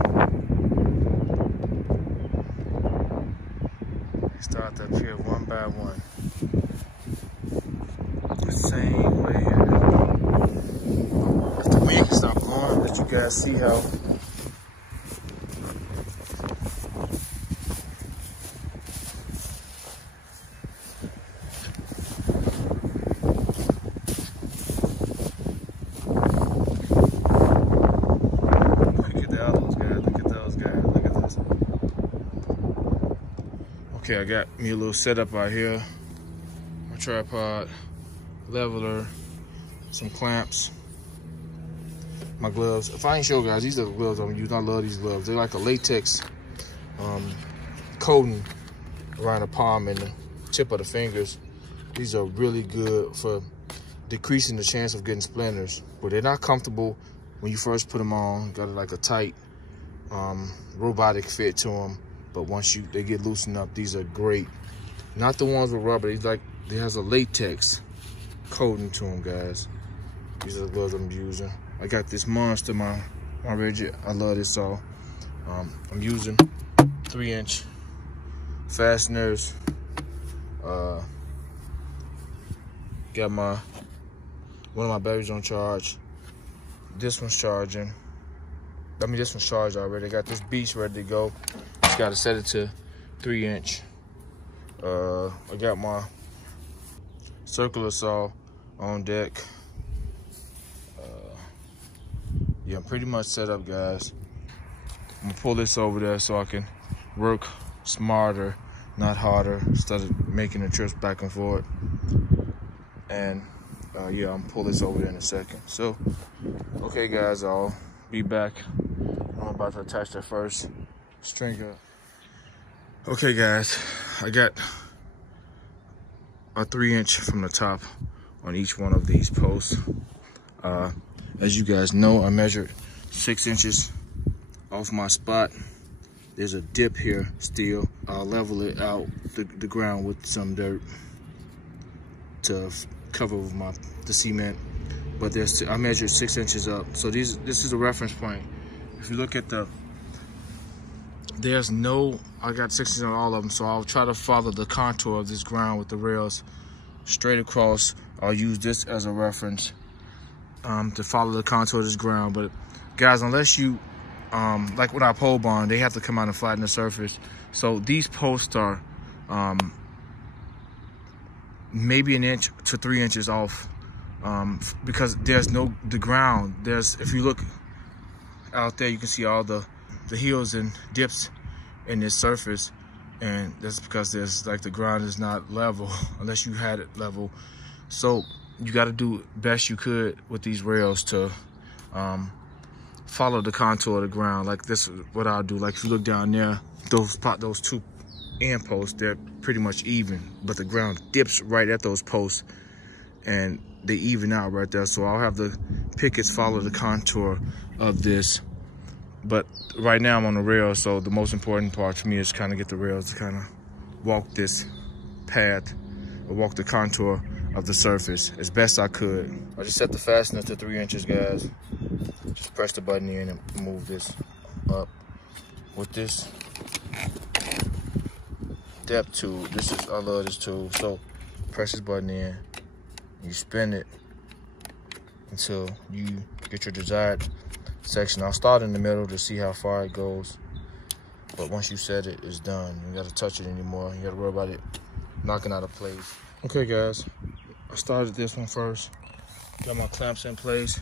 Start up here 1 by 1. The same way here. If the wind can stop blowing, let you guys see how okay, I got me a little setup out here. My tripod, leveler, some clamps, my gloves. If I ain't show guys, these are the gloves I'm using. I love these gloves. They're like a latex coating around the palm and the tip of the fingers. These are really good for decreasing the chance of getting splinters, but they're not comfortable when you first put them on. Got like a tight robotic fit to them. But once they get loosened up, these are great. Not the ones with rubber. These they has a latex coating to them, guys. These are the gloves I'm using. I got this monster, my rigid. I love this all. I'm using 3-inch fasteners. Got one of my batteries on charge. This one's charging. I mean, this one's charged already. I got this beast ready to go. Just gotta set it to 3-inch. I got my circular saw on deck. Yeah, I'm pretty much set up, guys. I'm gonna pull this over there so I can work smarter, not harder, instead of making the trips back and forth. And yeah, I'm gonna pull this over there in a second. So, okay, guys, I'll be back. I'm about to attach the first stringer. Okay, guys, I got a 3-inch from the top on each one of these posts. As you guys know, I measured 6 inches off my spot. There's a dip here still. I'll level it out the ground with some dirt to cover the cement. But I measured 6 inches up. So this is a reference point. If you look at I got 6 inches on all of them, so I'll try to follow the contour of this ground with the rails straight across. I'll use this as a reference to follow the contour of this ground. But guys, unless you, like with our pole barn, they have to come out and flatten the surface. So these posts are maybe 1 inch to 3 inches off, because there's the ground. If you look out there, you can see all the hills and dips in this surface, and that's because there's like the ground is not level unless you had it level. So you got to do best you could with these rails to follow the contour of the ground. Like this is what I'll do. Like if you look down there, those two end posts, they're pretty much even, but the ground dips right at those posts and they even out right there. So I'll have the pickets follow the contour of this. But right now I'm on the rail, so the most important part for me is kind of get the rails to kind of walk this path or walk the contour of the surface as best I could. I just set the fastener to 3 inches, guys. Just press the button in and move this up. With this depth tool, I love this tool. So press this button in, you spin it until you get your desired section. I'll start in the middle to see how far it goes, but once you set it, it's done. You gotta touch it anymore. You gotta worry about it knocking out of place. Okay, guys, I started this one first. Got my clamps in place.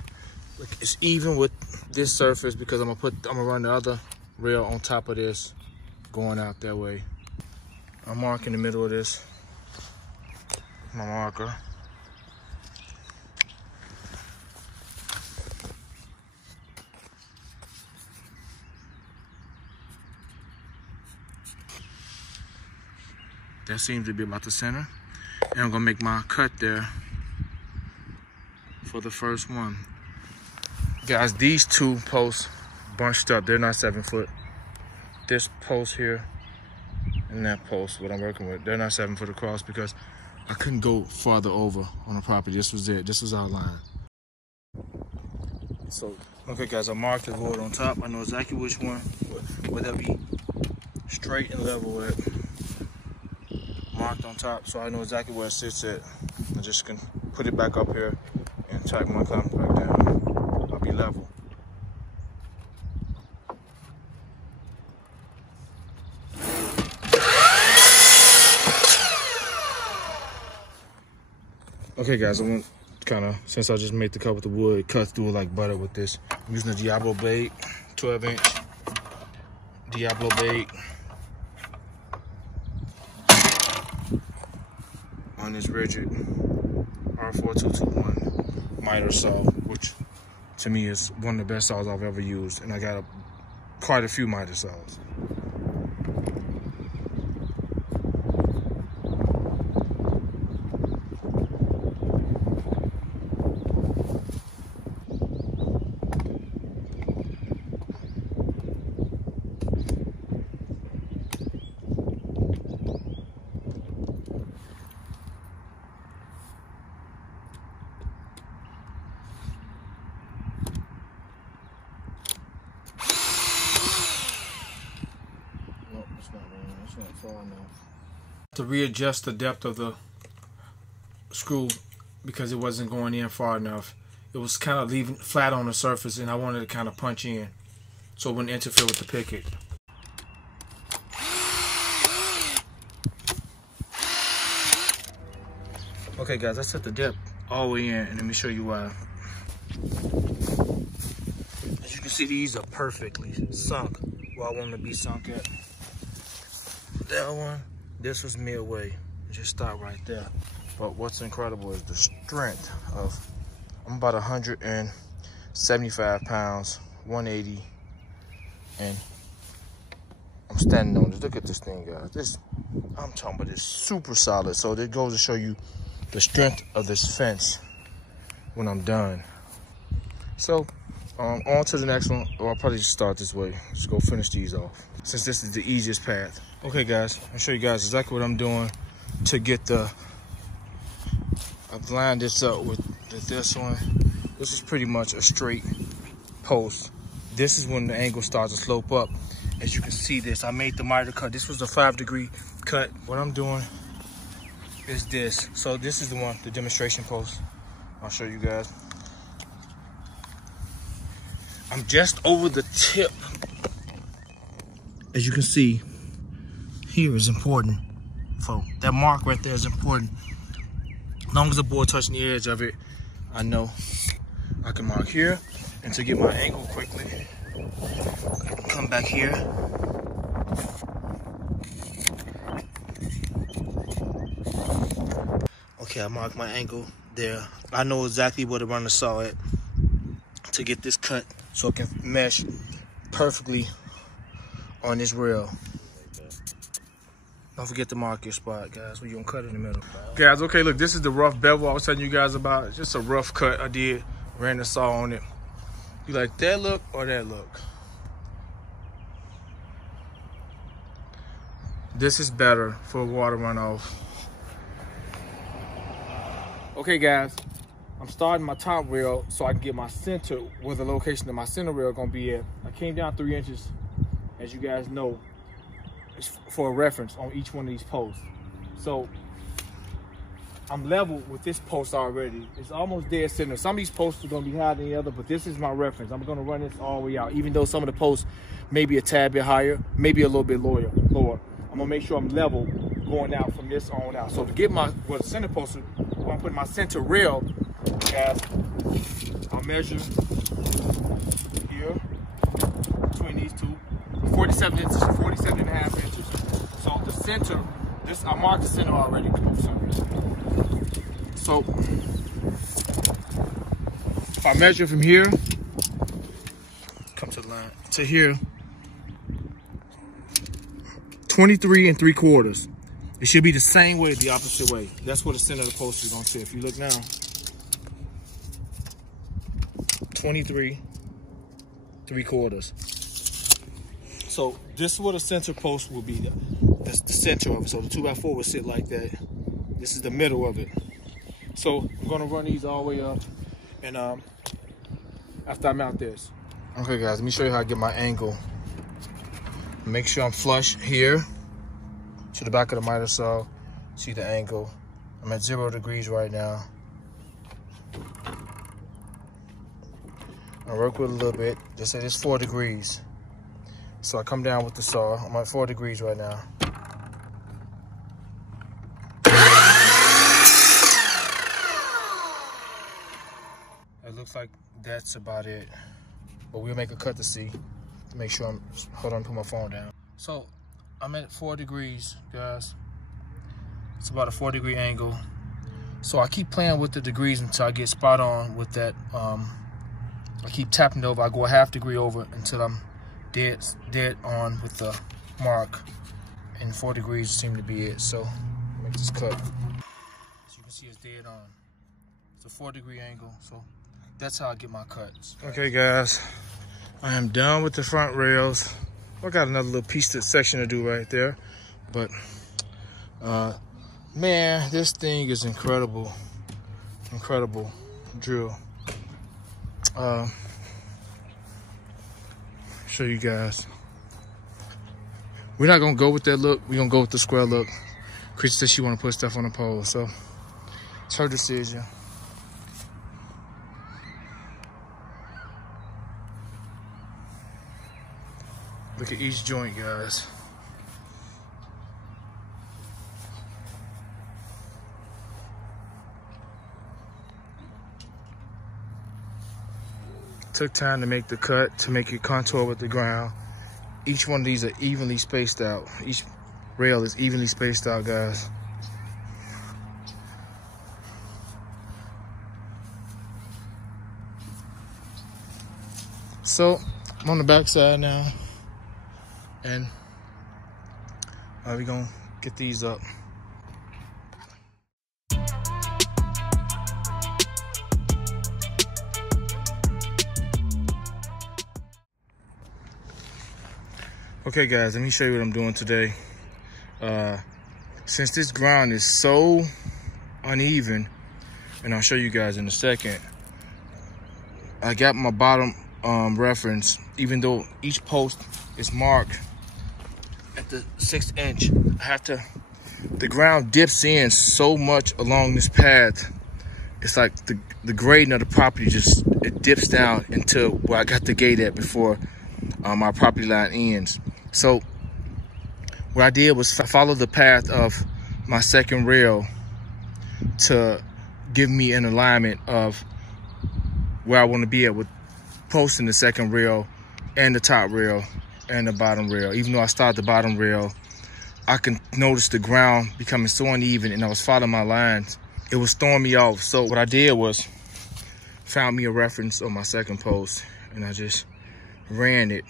It's even with this surface because I'm gonna run the other rail on top of this, going out that way. I'm marking the middle of this, my marker. That seems to be about the center. And I'm gonna make my cut there for the first one. Guys, these two posts bunched up, they're not 7 foot. This post here and that post, what I'm working with, they're not 7 foot across because I couldn't go farther over on the property. This was it, this was our line. So, okay guys, I marked the board on top. I know exactly which one, where they'll be straight and level at. Marked on top, so I know exactly where it sits at. I just can put it back up here and tack my clamp back down. I'll be level. Okay guys, I'm gonna kind of, since I just made the cut with the wood, cut through it like butter with this. I'm using a Diablo blade, 12 inch Diablo blade. On this rigid R4221 miter saw, which to me is one of the best saws I've ever used, and I got quite a few miter saws. To readjust the depth of the screw because it wasn't going in far enough. It was kind of leaving flat on the surface, and I wanted to kind of punch in so it wouldn't interfere with the picket. Okay guys, I set the depth all the way in, and let me show you why. As you can see, these are perfectly sunk where I want them to be sunk at. That one, this was midway. Just stop right there. But what's incredible is the strength of, I'm about 175 pounds, 180, and I'm standing on this. Look at this thing, guys. I'm talking about this super solid. So that goes to show you the strength of this fence when I'm done. So on to the next one, or I'll probably just start this way. Just go finish these off, since this is the easiest path. Okay guys, I'll show you guys exactly what I'm doing to get I've lined this up with this one. This is pretty much a straight post. This is when the angle starts to slope up. As you can see this, I made the miter cut. This was a 5-degree cut. What I'm doing is this. So this is the one, the demonstration post. I'll show you guys. I'm just over the tip. As you can see, here is important, folks. That mark right there is important. As long as the board touching the edge of it, I know I can mark here. And to get my angle quickly, I can come back here. Okay, I marked my angle there. I know exactly where to run the saw at to get this cut so it can mesh perfectly on this rail. Don't forget to mark your spot, guys, where you're gonna cut in the middle. Guys, okay, look, this is the rough bevel I was telling you guys about. It's just a rough cut I did, ran the saw on it. You like that look or that look? This is better for water runoff. Okay, guys, I'm starting my top rail so I can get my center, where the location of my center rail gonna be at. I came down 3 inches, as you guys know, for a reference on each one of these posts. So I'm level with this post already. It's almost dead center. Some of these posts are gonna be higher than the other, but this is my reference. I'm gonna run this all the way out, even though some of the posts may be a tad bit higher, maybe a little bit lower. I'm gonna make sure I'm level going out from this on out. So to get my the center post, when I'm putting my center rail, guys, I'll measure here between these two, 47 inches, 47 and a half inches. So the center, I marked the center already. So if I measure from here, come to the line, to here, 23 3/4. It should be the same way, the opposite way. That's where the center of the post is gonna sit. If you look now, 23 3/4. So this is where the center post will be. That's the center of it. So the 2x4 will sit like that. This is the middle of it. So I'm gonna run these all the way up, and after I mount this. Okay, guys, let me show you how I get my angle. Make sure I'm flush here to the back of the miter saw. See the angle. I'm at 0 degrees right now. I work with a little bit. Just say it's 4 degrees. So I come down with the saw. I'm at 4 degrees right now. It looks like that's about it. But we'll make a cut to see. To make sure I'm, hold on, put my phone down. So I'm at 4 degrees, guys. It's about a 4 degree angle. So I keep playing with the degrees until I get spot on with that. I keep tapping it over. I go a half degree over until I'm dead on with the mark. And 4 degrees seem to be it. So make this cut. As you can see, it's dead on. It's a 4 degree angle. So that's how I get my cuts. Okay, guys. I am done with the front rails. I got another little piece section to do right there. But, man, this thing is incredible. Incredible drill. Show you guys. We're not gonna go with that look. We're gonna go with the square look. Chris said she wanna put stuff on the pole, so it's her decision. Look at each joint, guys. Took time to make the cut, to make it contour with the ground. Each one of these are evenly spaced out. Each rail is evenly spaced out, guys. So I'm on the back side now. And we're gonna get these up. Okay, guys, let me show you what I'm doing today. Since this ground is so uneven, and I'll show you guys in a second, I got my bottom reference, even though each post is marked at the 6 inch. I have to, the ground dips in so much along this path. It's like the grading of the property just, it dips down into where I got the gate at before my property line ends. So what I did was follow the path of my second rail to give me an alignment of where I want to be at with posting the second rail and the top rail and the bottom rail. Even though I start the bottom rail, I can notice the ground becoming so uneven, and I was following my lines. It was throwing me off. So what I did was found me a reference on my second post, and I just ran it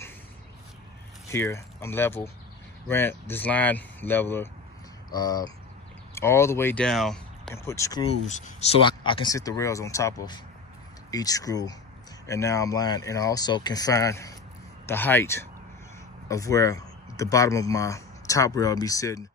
here. I'm level, ran this line leveler all the way down and put screws so I can sit the rails on top of each screw. And now I'm lying, and I also can find the height of where the bottom of my top rail will be sitting.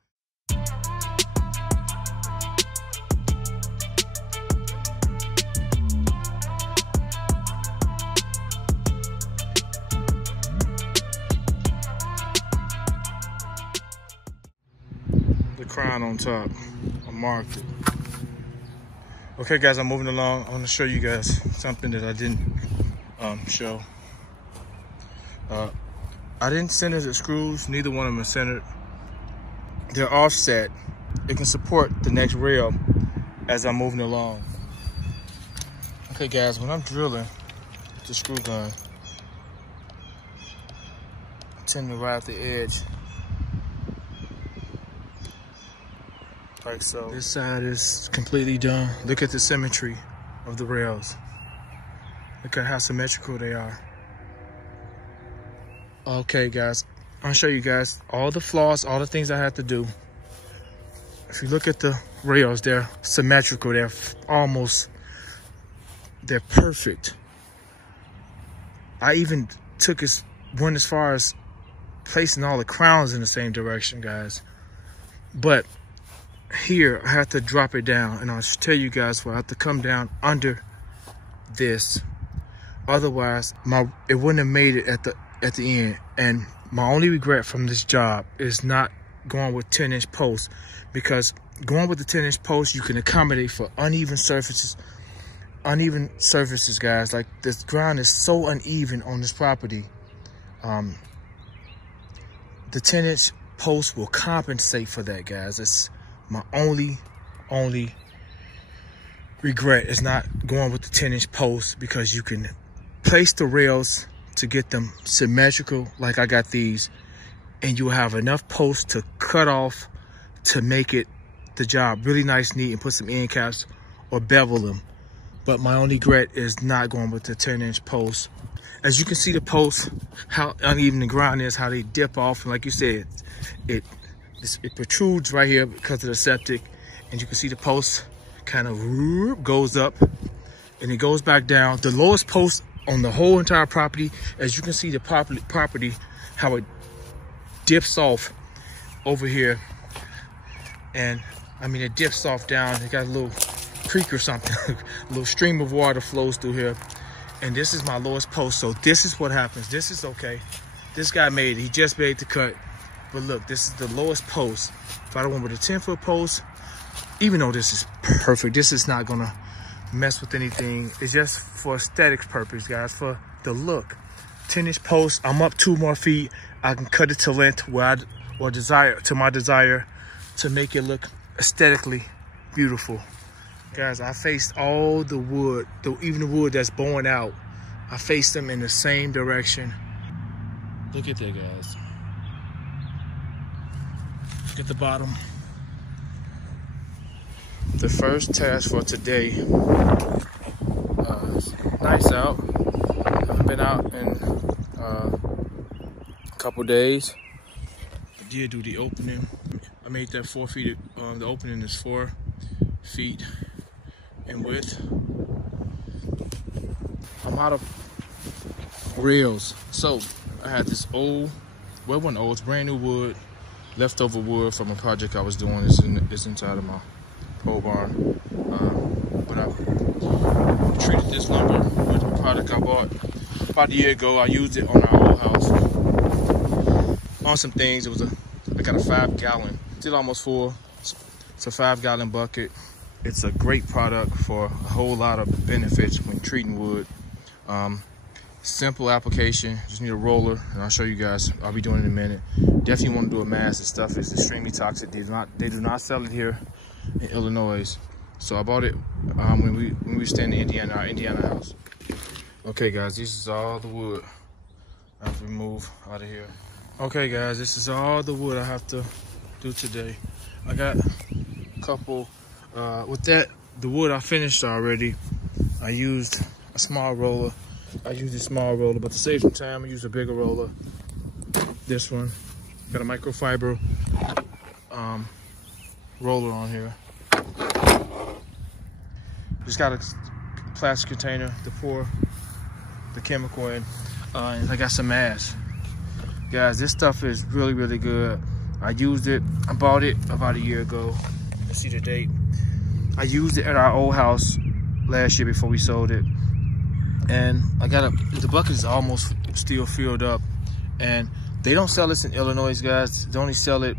The crown on top, I marked it. Okay guys, I'm moving along. I want to show you guys something that I didn't show. I didn't center the screws, neither one of them are centered. They're offset. It can support the next rail as I'm moving along. Okay guys, when I'm drilling with the screw gun, I tend to ride the edge like so. This side is completely done. Look at the symmetry of the rails. Look at how symmetrical they are. Okay guys, I'll show you guys all the flaws, all the things I have to do. If you look at the rails, they're symmetrical. They're perfect. I even went as far as placing all the crowns in the same direction, guys. But here I have to drop it down, and I'll just tell you guys where I have to come down under this. Otherwise, it wouldn't have made it at the end. And my only regret from this job is not going with 10-inch posts, because going with the 10-inch posts, you can accommodate for uneven surfaces, guys. Like, this ground is so uneven on this property. The 10-inch post will compensate for that, guys. It's my only regret is not going with the 10-inch post, because you can place the rails to get them symmetrical like I got these, and you have enough posts to cut off to make it the job really nice, neat, and put some end caps or bevel them. But my only regret is not going with the 10-inch post. As you can see the posts, how uneven the ground is, how they dip off, and like you said, it protrudes right here because of the septic, and you can see the post kind of goes up and it goes back down. The lowest post on the whole entire property, as you can see the property, how it dips off over here, and I mean it dips off down. It got a little creek or something, a little stream of water flows through here, and this is my lowest post. So this is what happens. This is okay. This guy made it. He just made the cut. But look, this is the lowest post. If I went with a 10-foot post, even though this is perfect, this is not gonna mess with anything. It's just for aesthetics purpose, guys, for the look. 10-inch post, I'm up 2 more feet. I can cut it to length where my desire to make it look aesthetically beautiful. Guys, I faced all the wood, even the wood that's bowing out, I faced them in the same direction. Look at that, guys. Look at the bottom. The first task for today, it's nice out. I've been out in a couple days. I did do the opening. I made that 4 feet, the opening is 4 feet in width. I'm out of rails. So I had this old, well, it wasn't old, it's brand new wood, leftover wood from a project I was doing. It's inside of my pole barn. But I treated this lumber with a product I bought about a year ago. I used it on our old house on some things. I got a 5-gallon, still almost full. It's a 5-gallon bucket. It's a great product for a whole lot of benefits when treating wood. Simple application, just need a roller, and I'll show you guys. I'll be doing it in a minute. Definitely want to do a mask. This stuff is extremely toxic. They do not sell it here in Illinois. So I bought it when we were staying in our Indiana house. Okay guys, this is all the wood I have to remove out of here. Okay guys, this is all the wood I have to do today. I got a couple, with that, the wood I finished already. I used a small roller. I used a small roller, but to save some time, I used a bigger roller. This one, got a microfiber roller on here. Just got a plastic container to pour the chemical in, and I got some mask. Guys, this stuff is really, really good. I used it, I bought it about a year ago. Let's see the date. I used it at our old house last year before we sold it. And I got the bucket is almost still filled up. And they don't sell this in Illinois, guys. They only sell it,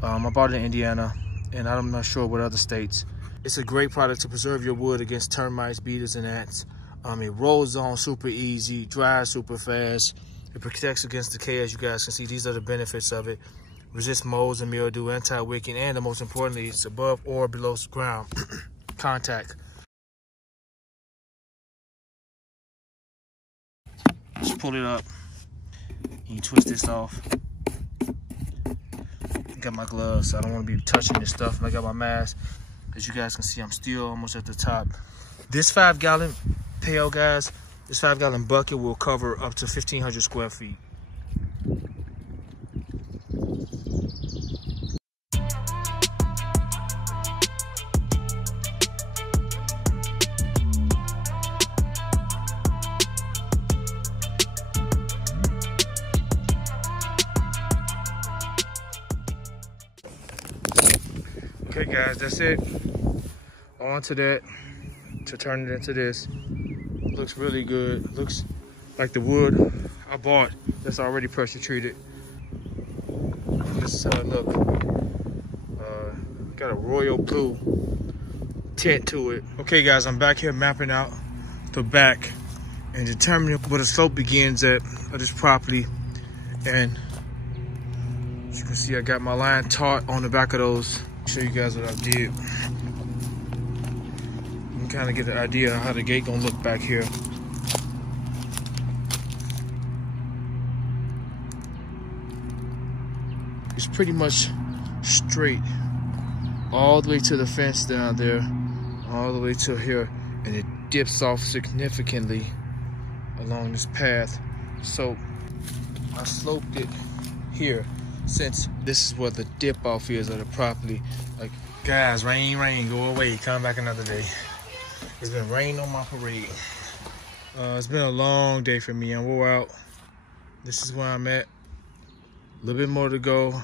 I bought it in Indiana, and I'm not sure what other states. It's a great product to preserve your wood against termites, beetles, and ants. It rolls on super easy, dries super fast. It protects against decay, as you guys can see. These are the benefits of it. Resist molds and mildew, anti-wicking, and most importantly, it's above or below ground contact. Just pull it up. You twist this off. I got my gloves, so I don't want to be touching this stuff. And I got my mask. As you guys can see, I'm still almost at the top. This 5-gallon pail, guys, this 5-gallon bucket will cover up to 1,500 square feet. Okay guys, that's it. On to that, to turn it into this. Looks really good. Looks like the wood I bought that's already pressure treated. This is how it looks. Got a royal blue tint to it. Okay guys, I'm back here mapping out the back and determining where the slope begins at of this property. And as you can see, I got my line taut on the back of those. Show you guys what I did. You can kind of get the idea of how the gate gonna look back here. It's pretty much straight all the way to the fence down there, all the way to here, and it dips off significantly along this path. So I sloped it here, since this is what the dip off is of the property. Like, guys, rain, go away, come back another day. It's been rain on my parade. It's been a long day for me. I'm wore out. This is where I'm at. A little bit more to go.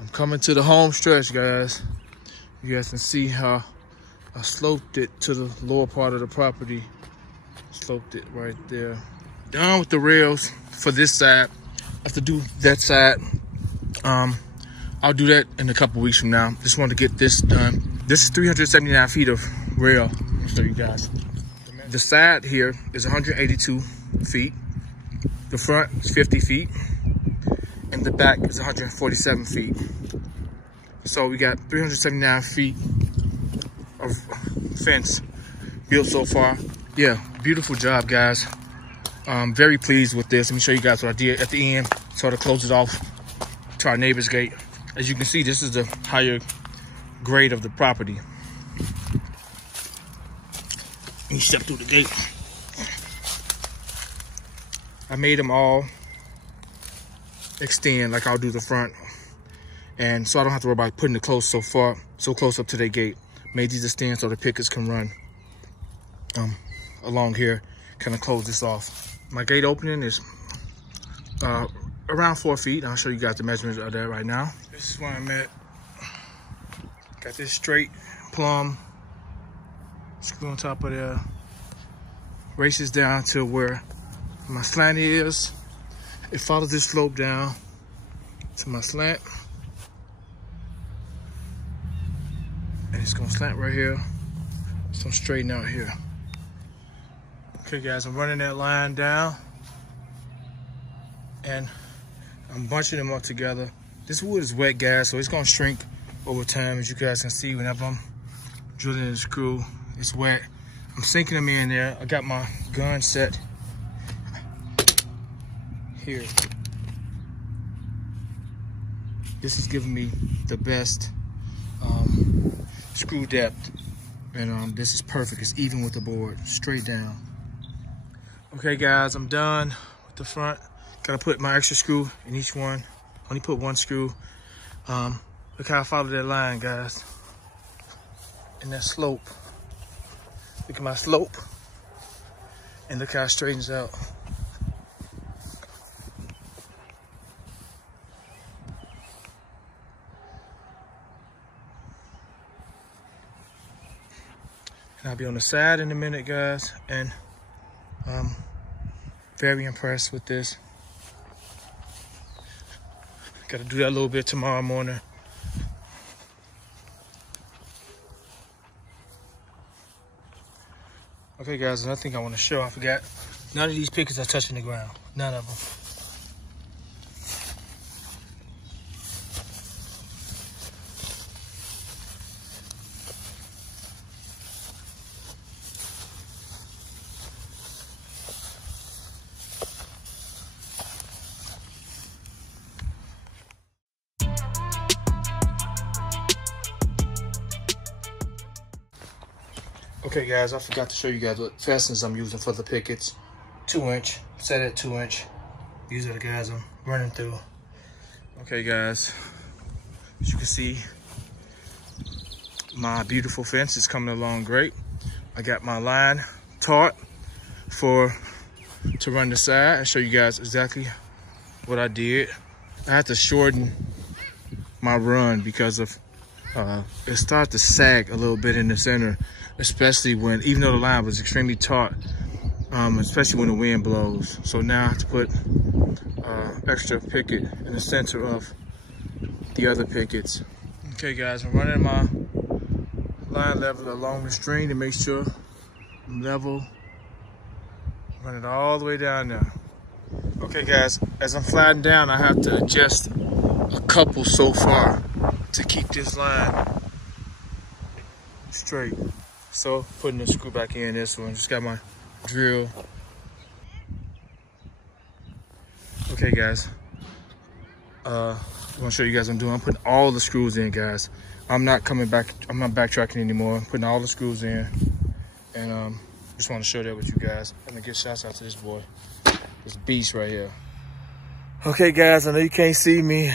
I'm coming to the home stretch, guys. You guys can see how I sloped it to the lower part of the property. Sloped it right there. Done with the rails for this side. I have to do that side. I'll do that in a couple weeks from now. Just wanted to get this done. This is 379 feet of rail. I'll show you guys. The side here is 182 feet. The front is 50 feet. And the back is 147 feet. So we got 379 feet of fence built so far. Yeah, beautiful job, guys. I'm very pleased with this. Let me show you guys what I did at the end. Sort of close it off to our neighbor's gate. As you can see, this is the higher grade of the property. You step through the gate. I made them all extend like I'll do the front, and so I don't have to worry about putting it close so close up to their gate. Made these extend so the pickets can run along here. Kind of close this off. My gate opening is around 4 feet. I'll show you guys the measurements of that right now. This is where I'm at. Got this straight plumb screw on top of there. Races down to where my slant is. It follows this slope down to my slant. And it's gonna slant right here. So I'm straighten out here. Okay guys, I'm running that line down. And I'm bunching them up together. This wood is wet, guys, so it's gonna shrink over time. As you guys can see, whenever I'm drilling in the screw. It's wet. I'm sinking them in there. I got my gun set here. This is giving me the best screw depth. And this is perfect. It's even with the board, straight down. Okay guys, I'm done with the front. Gotta put my extra screw in each one. Only put one screw. Look how I follow that line, guys. And that slope. Look at my slope. And look how it straightens out. And I'll be on the side in a minute, guys. And I'm very impressed with this. Got to do that a little bit tomorrow morning. Okay, guys, another thing I want to show. I forgot. None of these pickets are touching the ground. None of them. Okay guys, I forgot to show you guys what fasteners I'm using for the pickets. 2-inch, set at 2-inch. These are the guys I'm running through. Okay guys, as you can see, my beautiful fence is coming along great. I got my line taut to run the side and show you guys exactly what I did. I had to shorten my run because of it started to sag a little bit in the center, especially when, even though the line was extremely taut, especially when the wind blows. So now I have to put extra picket in the center of the other pickets. Okay guys, I'm running my line level along the string to make sure I'm level. Run it all the way down there. Okay guys, as I'm flattening down, I have to adjust a couple so far to keep this line straight. So putting the screw back in this one, just got my drill. Okay guys, I want to show you guys what I'm doing. I'm putting all the screws in, guys. I'm not coming back, I'm not backtracking anymore. I'm putting all the screws in, and just want to share that with you guys. I'm gonna give shouts out to this boy, this beast right here. Okay guys, I know you can't see me.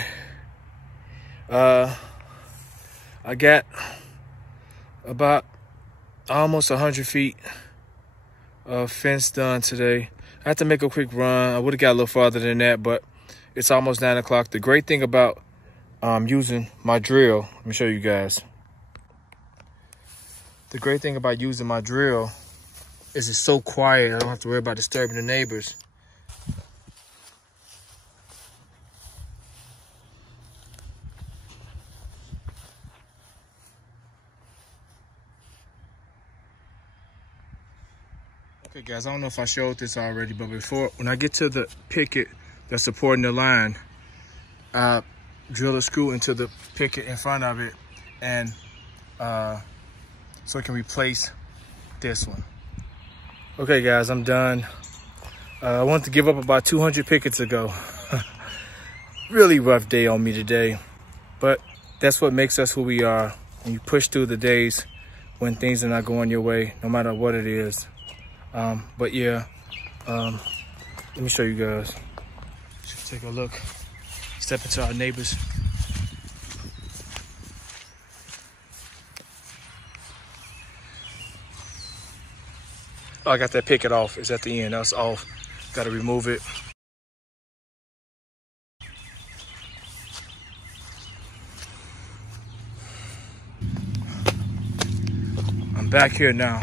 I got about almost 100 feet of fence done today. I had to make a quick run. I would have got a little farther than that, but it's almost 9 o'clock. The great thing about using my drill, let me show you guys. The great thing about using my drill is it's so quiet. I don't have to worry about disturbing the neighbors. Okay guys, I don't know if I showed this already, but when I get to the picket that's supporting the line, I drill a screw into the picket in front of it, and so it can replace this one. Okay guys, I'm done. I wanted to give up about 200 pickets ago. Really rough day on me today, but that's what makes us who we are. And you push through the days when things are not going your way, no matter what it is. But yeah, let me show you guys. Just take a look. Step into our neighbors. Oh, I got that picket off. It's at the end. That's off. Got to remove it. I'm back here now.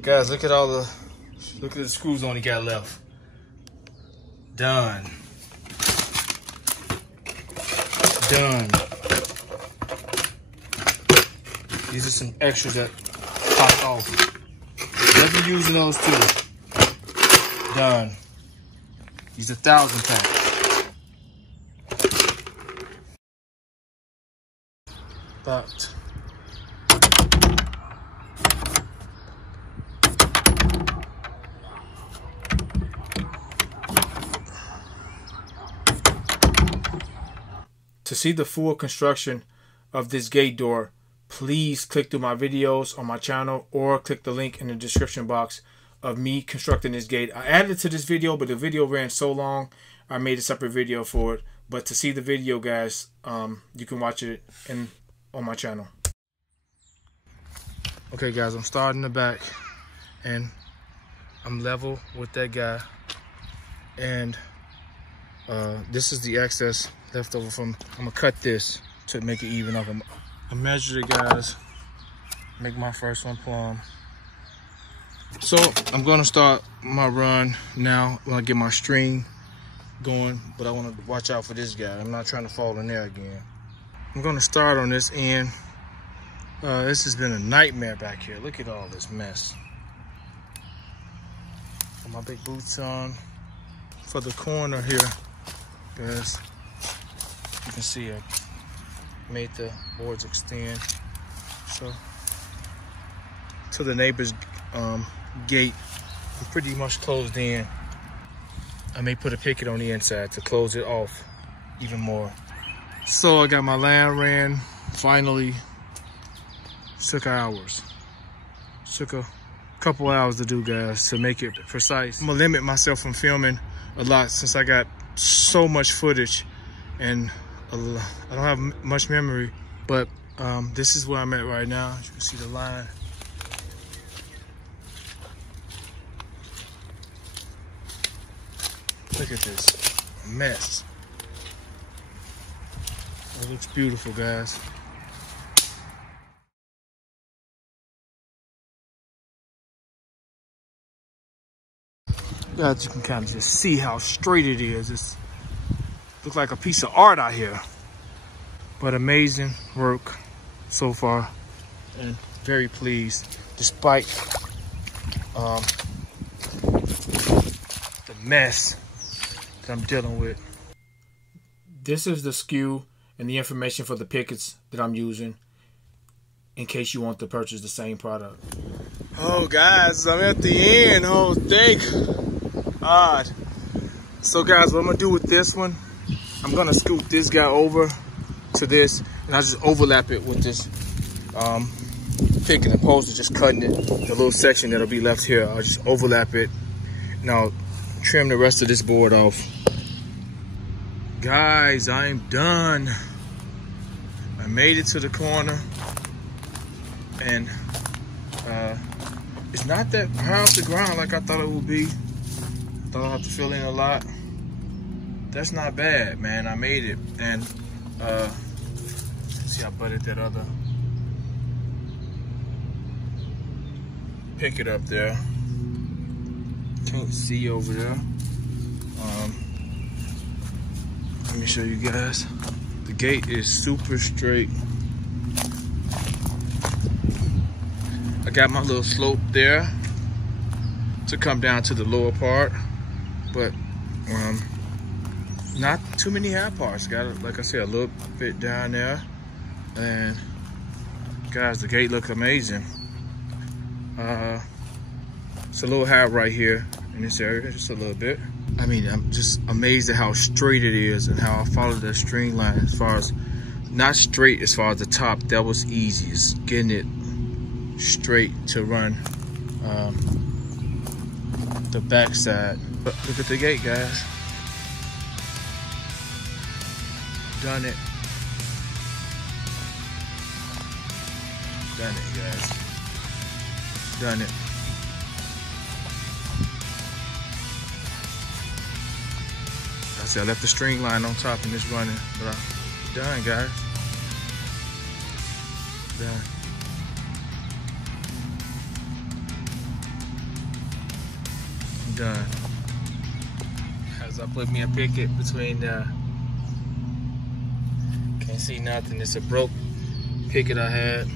Guys, look at the screws only got left. Done. Done. These are some extras that popped off. Never using those too. Done. These are 1,000 packs. About To see the full construction of this gate door, please click through my videos on my channel or click the link in the description box of me constructing this gate. I added it to this video, but the video ran so long, I made a separate video for it. But to see the video, guys, you can watch it on my channel. Okay, guys, I'm starting the back, and I'm level with that guy. And this is the excess left over from, I'm gonna cut this to make it even up. I measure it, guys, make my first one plumb. So I'm gonna start my run now when I get my string going, but I want to watch out for this guy. I'm not trying to fall in there again. I'm gonna start on this end. This has been a nightmare back here. Look at all this mess. Got my big boots on for the corner here, guys. You can see I made the boards extend so to the neighbor's gate. I'm pretty much closed in. I may put a picket on the inside to close it off even more. So I got my land ran finally. Took hours. Took a couple hours to do, guys, to make it precise. I'm gonna limit myself from filming a lot since I got so much footage and I don't have much memory. But this is where I'm at right now. As you can see the line. Look at this mess. It looks beautiful, guys. Guys, you can kind of just see how straight it is. It looks like a piece of art out here. But amazing work so far, and very pleased despite the mess that I'm dealing with. This is the SKU and the information for the pickets that I'm using in case you want to purchase the same product. Oh, guys, I'm at the end. Oh, thank God. So, guys, what I'm gonna do with this one, I'm gonna scoot this guy over to this, and I'll just overlap it with this picket, opposed to just cutting it. The little section that'll be left here, I'll just overlap it, and I'll trim the rest of this board off. Guys, I am done. I made it to the corner, and it's not that high off the ground like I thought it would be. Thought I'd have to fill in a lot. That's not bad, man. I made it. And see, I butted that other picket up there. Can't see over there. Let me show you guys. The gate is super straight. I got my little slope there to come down to the lower part, but not too many high parts. Got, like I said, a little bit down there. And guys, the gate looks amazing. It's a little high right here in this area, just a little bit. I mean, I'm just amazed at how straight it is and how I followed that string line. As far as, not straight as far as the top, that was easy. It's getting it straight to run the back side. But look at the gate, guys. Done it. Done it, guys. Done it. I said I left the string line on top and it's running, but I'm done, guys. Done. I'm done. As I put me a picket between the, can't see nothing. It's a broke picket I had.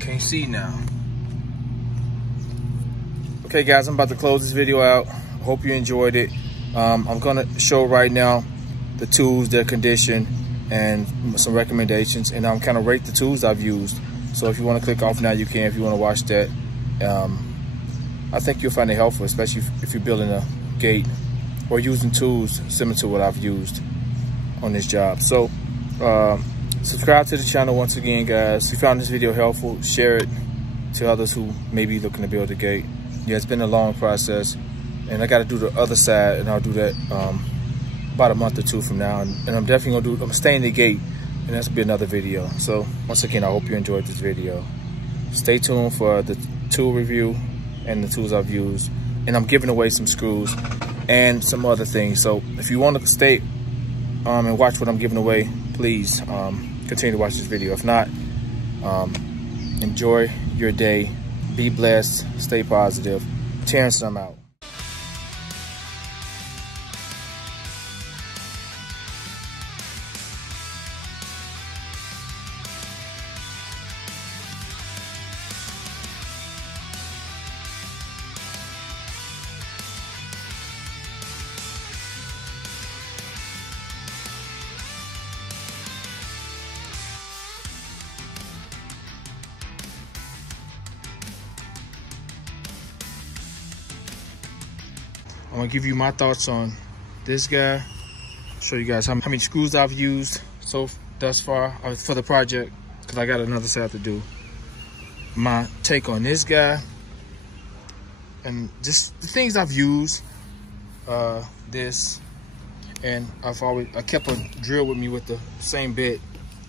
Can't see now. Okay, guys, I'm about to close this video out. Hope you enjoyed it. I'm gonna show right now the tools, their condition, and some recommendations, and I'm kind of rate the tools I've used. So if you want to click off now, you can. If you want to watch that, I think you'll find it helpful, especially if you're building a gate or using tools similar to what I've used. on this job. So subscribe to the channel once again, guys. If you found this video helpful, share it to others who may be looking to build a gate. Yeah, it's been a long process, and I got to do the other side, and I'll do that about a month or two from now. And I'm definitely gonna I'm staying the gate, and that's gonna be another video. So once again, I hope you enjoyed this video. Stay tuned for the tool review and the tools I've used, and I'm giving away some screws and some other things. So if you want to stay and watch what I'm giving away, please continue to watch this video. If not, enjoy your day, be blessed, stay positive. Terrence, I'm out. I'm gonna give you my thoughts on this guy. Show you guys how many screws I've used thus far for the project, because I got another side to do. My take on this guy, and just the things I've used. This, and I kept a drill with me with the same bit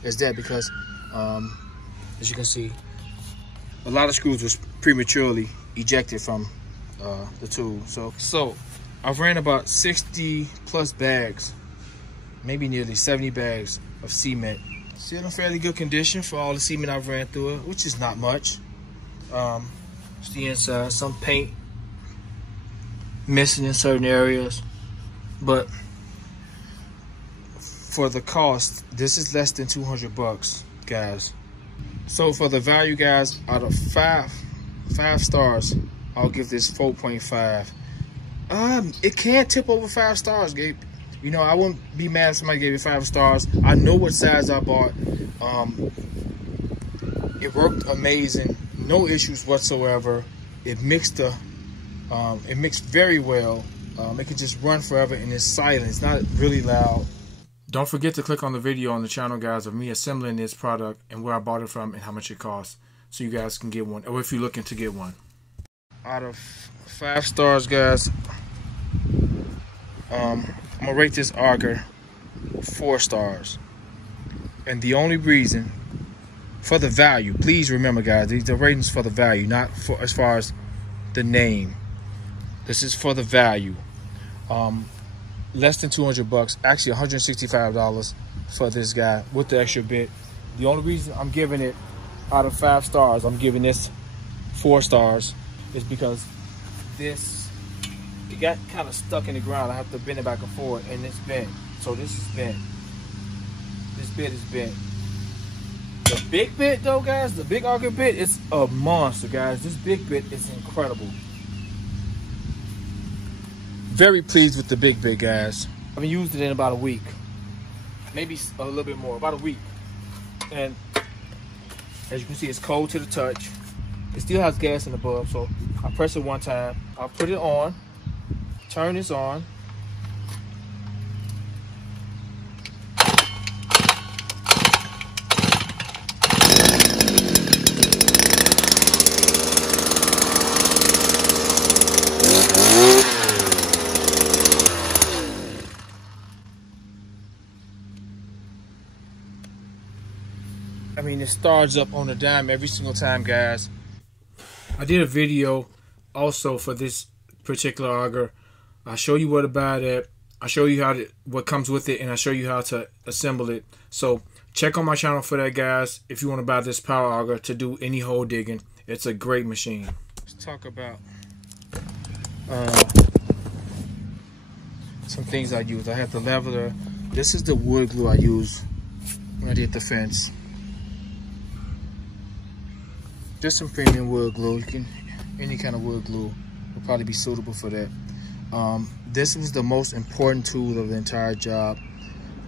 as that, because as you can see, a lot of screws was prematurely ejected from the tool. So I've ran about 60 plus bags, maybe nearly 70 bags of cement. Still in fairly good condition for all the cement I've ran through it, which is not much. It's the inside, some paint missing in certain areas, but for the cost, this is less than 200 bucks, guys. So for the value, guys, out of five stars, I'll give this 4.5. It can't tip over 5 stars, Gabe. You know, I wouldn't be mad if somebody gave it 5 stars. I know what size I bought. It worked amazing, no issues whatsoever. It mixed very well. It can just run forever, and it's silent. It's not really loud. Don't forget to click on the video on the channel, guys, of me assembling this product and where I bought it from and how much it costs, so you guys can get one, or if you're looking to get one. Out of 5 stars, guys, I'm gonna rate this auger 4 stars. And the only reason, for the value, please remember, guys, the ratings for the value, not for as far as the name. This is for the value. Less than 200 bucks, actually $165 for this guy with the extra bit. The only reason I'm giving it, out of 5 stars, I'm giving this 4 stars, is because it got kind of stuck in the ground. I have to bend it back and forth, and it's bent. So this is bent. This bit is bent. The big bit, though, guys, the big auger bit, it's a monster, guys. This big bit is incredible. Very pleased with the big bit, guys. I haven't used it in about a week, maybe a little bit more, about a week. And as you can see, it's cold to the touch. It still has gas in the bulb, so I press it one time. I'll put it on, turn this on. I mean, it starts up on a dime every single time, guys. I did a video also for this particular auger. I show you what about it. I show you what comes with it, and I show you how to assemble it. So check on my channel for that, guys, if you want to buy this power auger to do any hole digging. It's a great machine. Let's talk about some things I use. I have the leveler. This is the wood glue I use when I did the fence. Just some premium wood glue. Any kind of wood glue will probably be suitable for that. This was the most important tool of the entire job.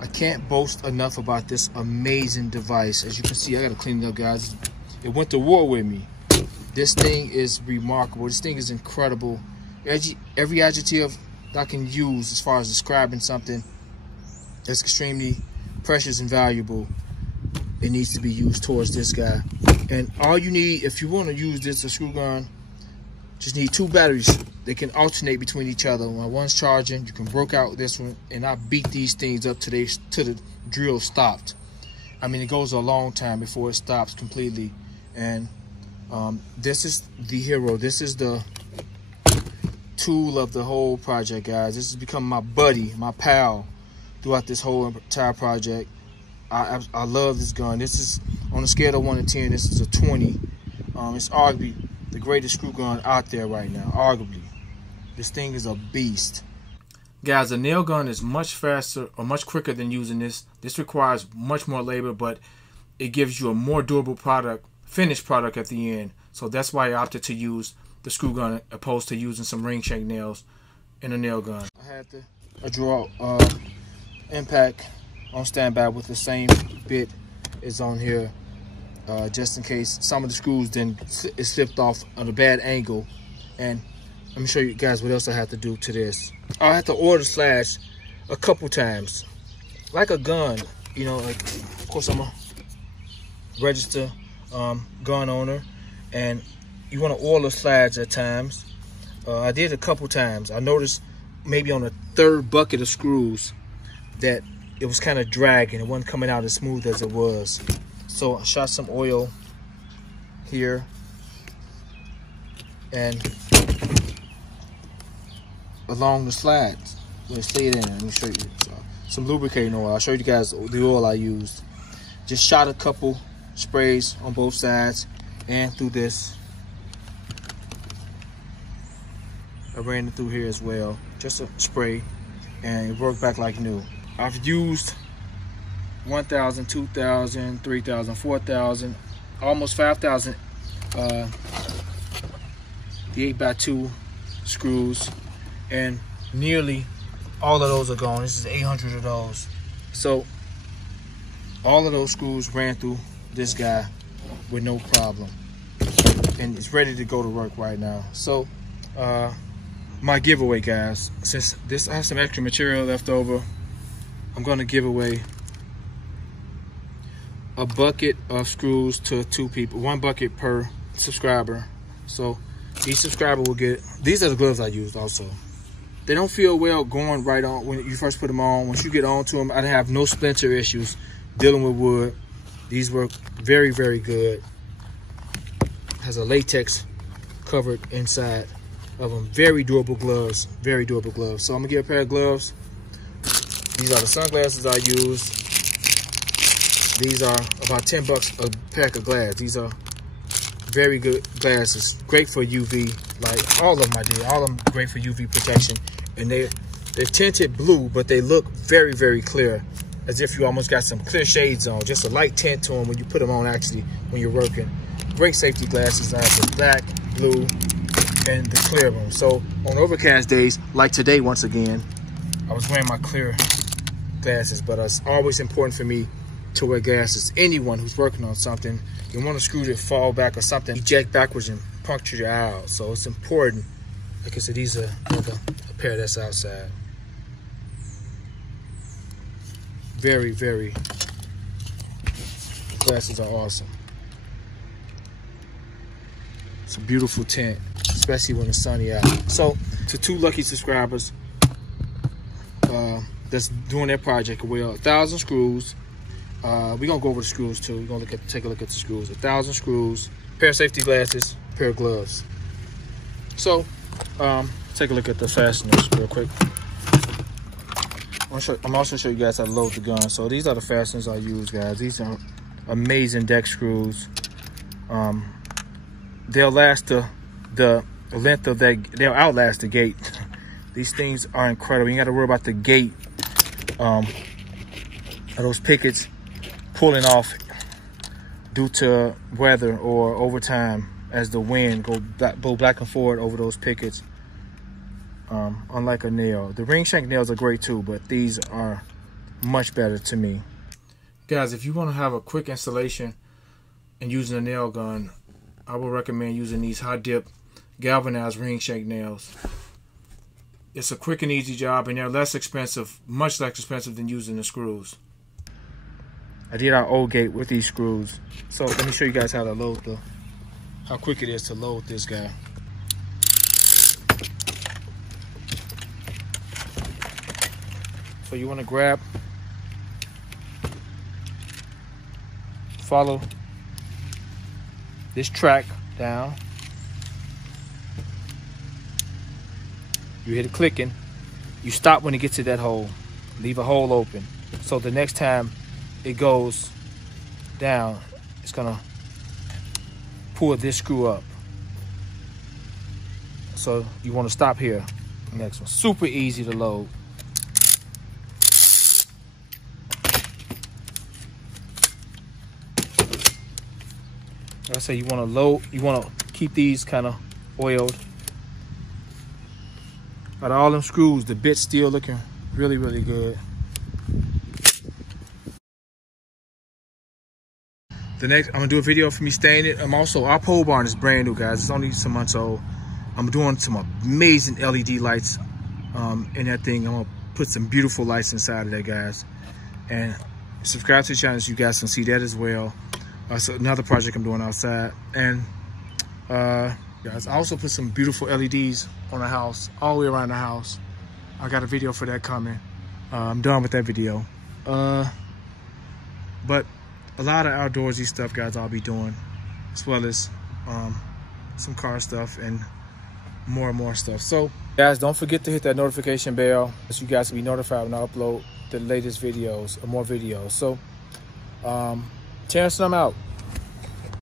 I can't boast enough about this advancing device. As you can see, I gotta clean it up, guys. It went to war with me. This thing is remarkable. This thing is incredible. Every adjective I can use as far as describing something, that's extremely precious and valuable, it needs to be used towards this guy. And all you need, if you want to use this a screw gun, just need 2 batteries. They can alternate between each other. When one's charging, you can work out this one, and I beat these things up till the drill stopped. I mean, it goes a long time before it stops completely. And this is the hero. This is the tool of the whole project, guys. This has become my buddy, my pal throughout this whole entire project. I love this gun. This is, on a scale of 1 to 10, this is a 20. It's arguably the greatest screw gun out there right now, arguably. This thing is a beast. Guys, a nail gun is much faster or much quicker than using this. This requires much more labor, but it gives you a more durable product, finished product at the end. So that's why I opted to use the screw gun opposed to using some ring shank nails in a nail gun. I had to draw impact on standby with the same bit is on here, just in case some of the screws then it slipped off on a bad angle. And let me show you guys what else I had to do to this. I had to order slash a couple times, like a gun, you know. Like, of course, I'm a registered gun owner, and you want to oil slash at times. I did a couple times. I noticed maybe on the 3rd bucket of screws that it was kind of dragging. It wasn't coming out as smooth as it was. So I shot some oil here and along the slides. Let's stay it in. Let me show you some lubricating oil. I'll show you guys the oil I used. Just shot a couple sprays on both sides and through this. I ran it through here as well. Just a spray, and it worked back like new. I've used 1,000, 2,000, 3,000, 4,000, almost 5,000 the 8x2 screws, and nearly all of those are gone. This is 800 of those. So all of those screws ran through this guy with no problem, and it's ready to go to work right now. So my giveaway, guys, since I have some extra material left over, I'm going to give away a bucket of screws to 2 people, 1 bucket per subscriber. So each subscriber will get, these are the gloves I used also. They don't feel well going right on when you first put them on. Once you get onto them, I didn't have no splinter issues dealing with wood. These work very, very good. Has a latex covered inside of them. Very durable gloves, very durable gloves. So I'm gonna get a pair of gloves. These are the sunglasses I use. These are about 10 bucks a pack of glass. These are very good glasses, great for UV. Like all of them I did, all of them great for UV protection. And they're tinted blue, but they look very, very clear, as if you almost got some clear shades on. Just a light tint to them when you put them on, actually, when you're working. Great safety glasses. I have the black, blue, and the clear one. So on overcast days, like today, once again, I was wearing my clear glasses, but it's always important for me to wear glasses. Anyone who's working on something, you want a screw to fall back or something, eject backwards and puncture your eye out. So it's important. Like I said, these are a pair that's outside. Very, very, glasses are awesome. It's a beautiful tint, especially when it's sunny out. So to 2 lucky subscribers that's doing their project, well, 1,000 screws. We're gonna go over the screws too. We're gonna take a look at the screws. 1,000 screws, pair of safety glasses, pair of gloves. So take a look at the fasteners real quick. I'm also show you guys how to load the gun. So these are the fasteners I use, guys. These are amazing deck screws. They'll last the length of that. They'll outlast the gate. These things are incredible. You got to worry about the gate. Those pickets pulling off due to weather or over time as the wind go back and forth over those pickets. Unlike a nail, the ring shank nails are great too, but these are much better to me. Guys, if you want to have a quick installation and using a nail gun, I would recommend using these high dip galvanized ring shank nails. It's a quick and easy job, and they're less expensive, much less expensive than using the screws. I did our old gate with these screws. So let me show you guys how to load how quick it is to load this guy. So you want to follow this track down. You hear the clicking. You stop when it gets to that hole. Leave a hole open. So the next time it goes down, it's gonna pull this screw up. So you want to stop here. Next one, super easy to load. Like I say, you want to load. You want to keep these kind of oiled. Out of all them screws, the bit's still looking really, really good. The next, I'm gonna do a video for me staining it. Our pole barn is brand new, guys. It's only some months old. I'm doing some amazing LED lights in that thing. I'm gonna put some beautiful lights inside of that, guys. And subscribe to the channel so you guys can see that as well. So another project I'm doing outside. And guys, I also put some beautiful LEDs on the house, all the way around the house. I got a video for that coming. I'm done with that video. But a lot of outdoorsy stuff, guys, I'll be doing, as well as some car stuff and more and more stuff. So, guys, don't forget to hit that notification bell so you guys can be notified when I upload the latest videos or more videos. So, Terrence, I'm out.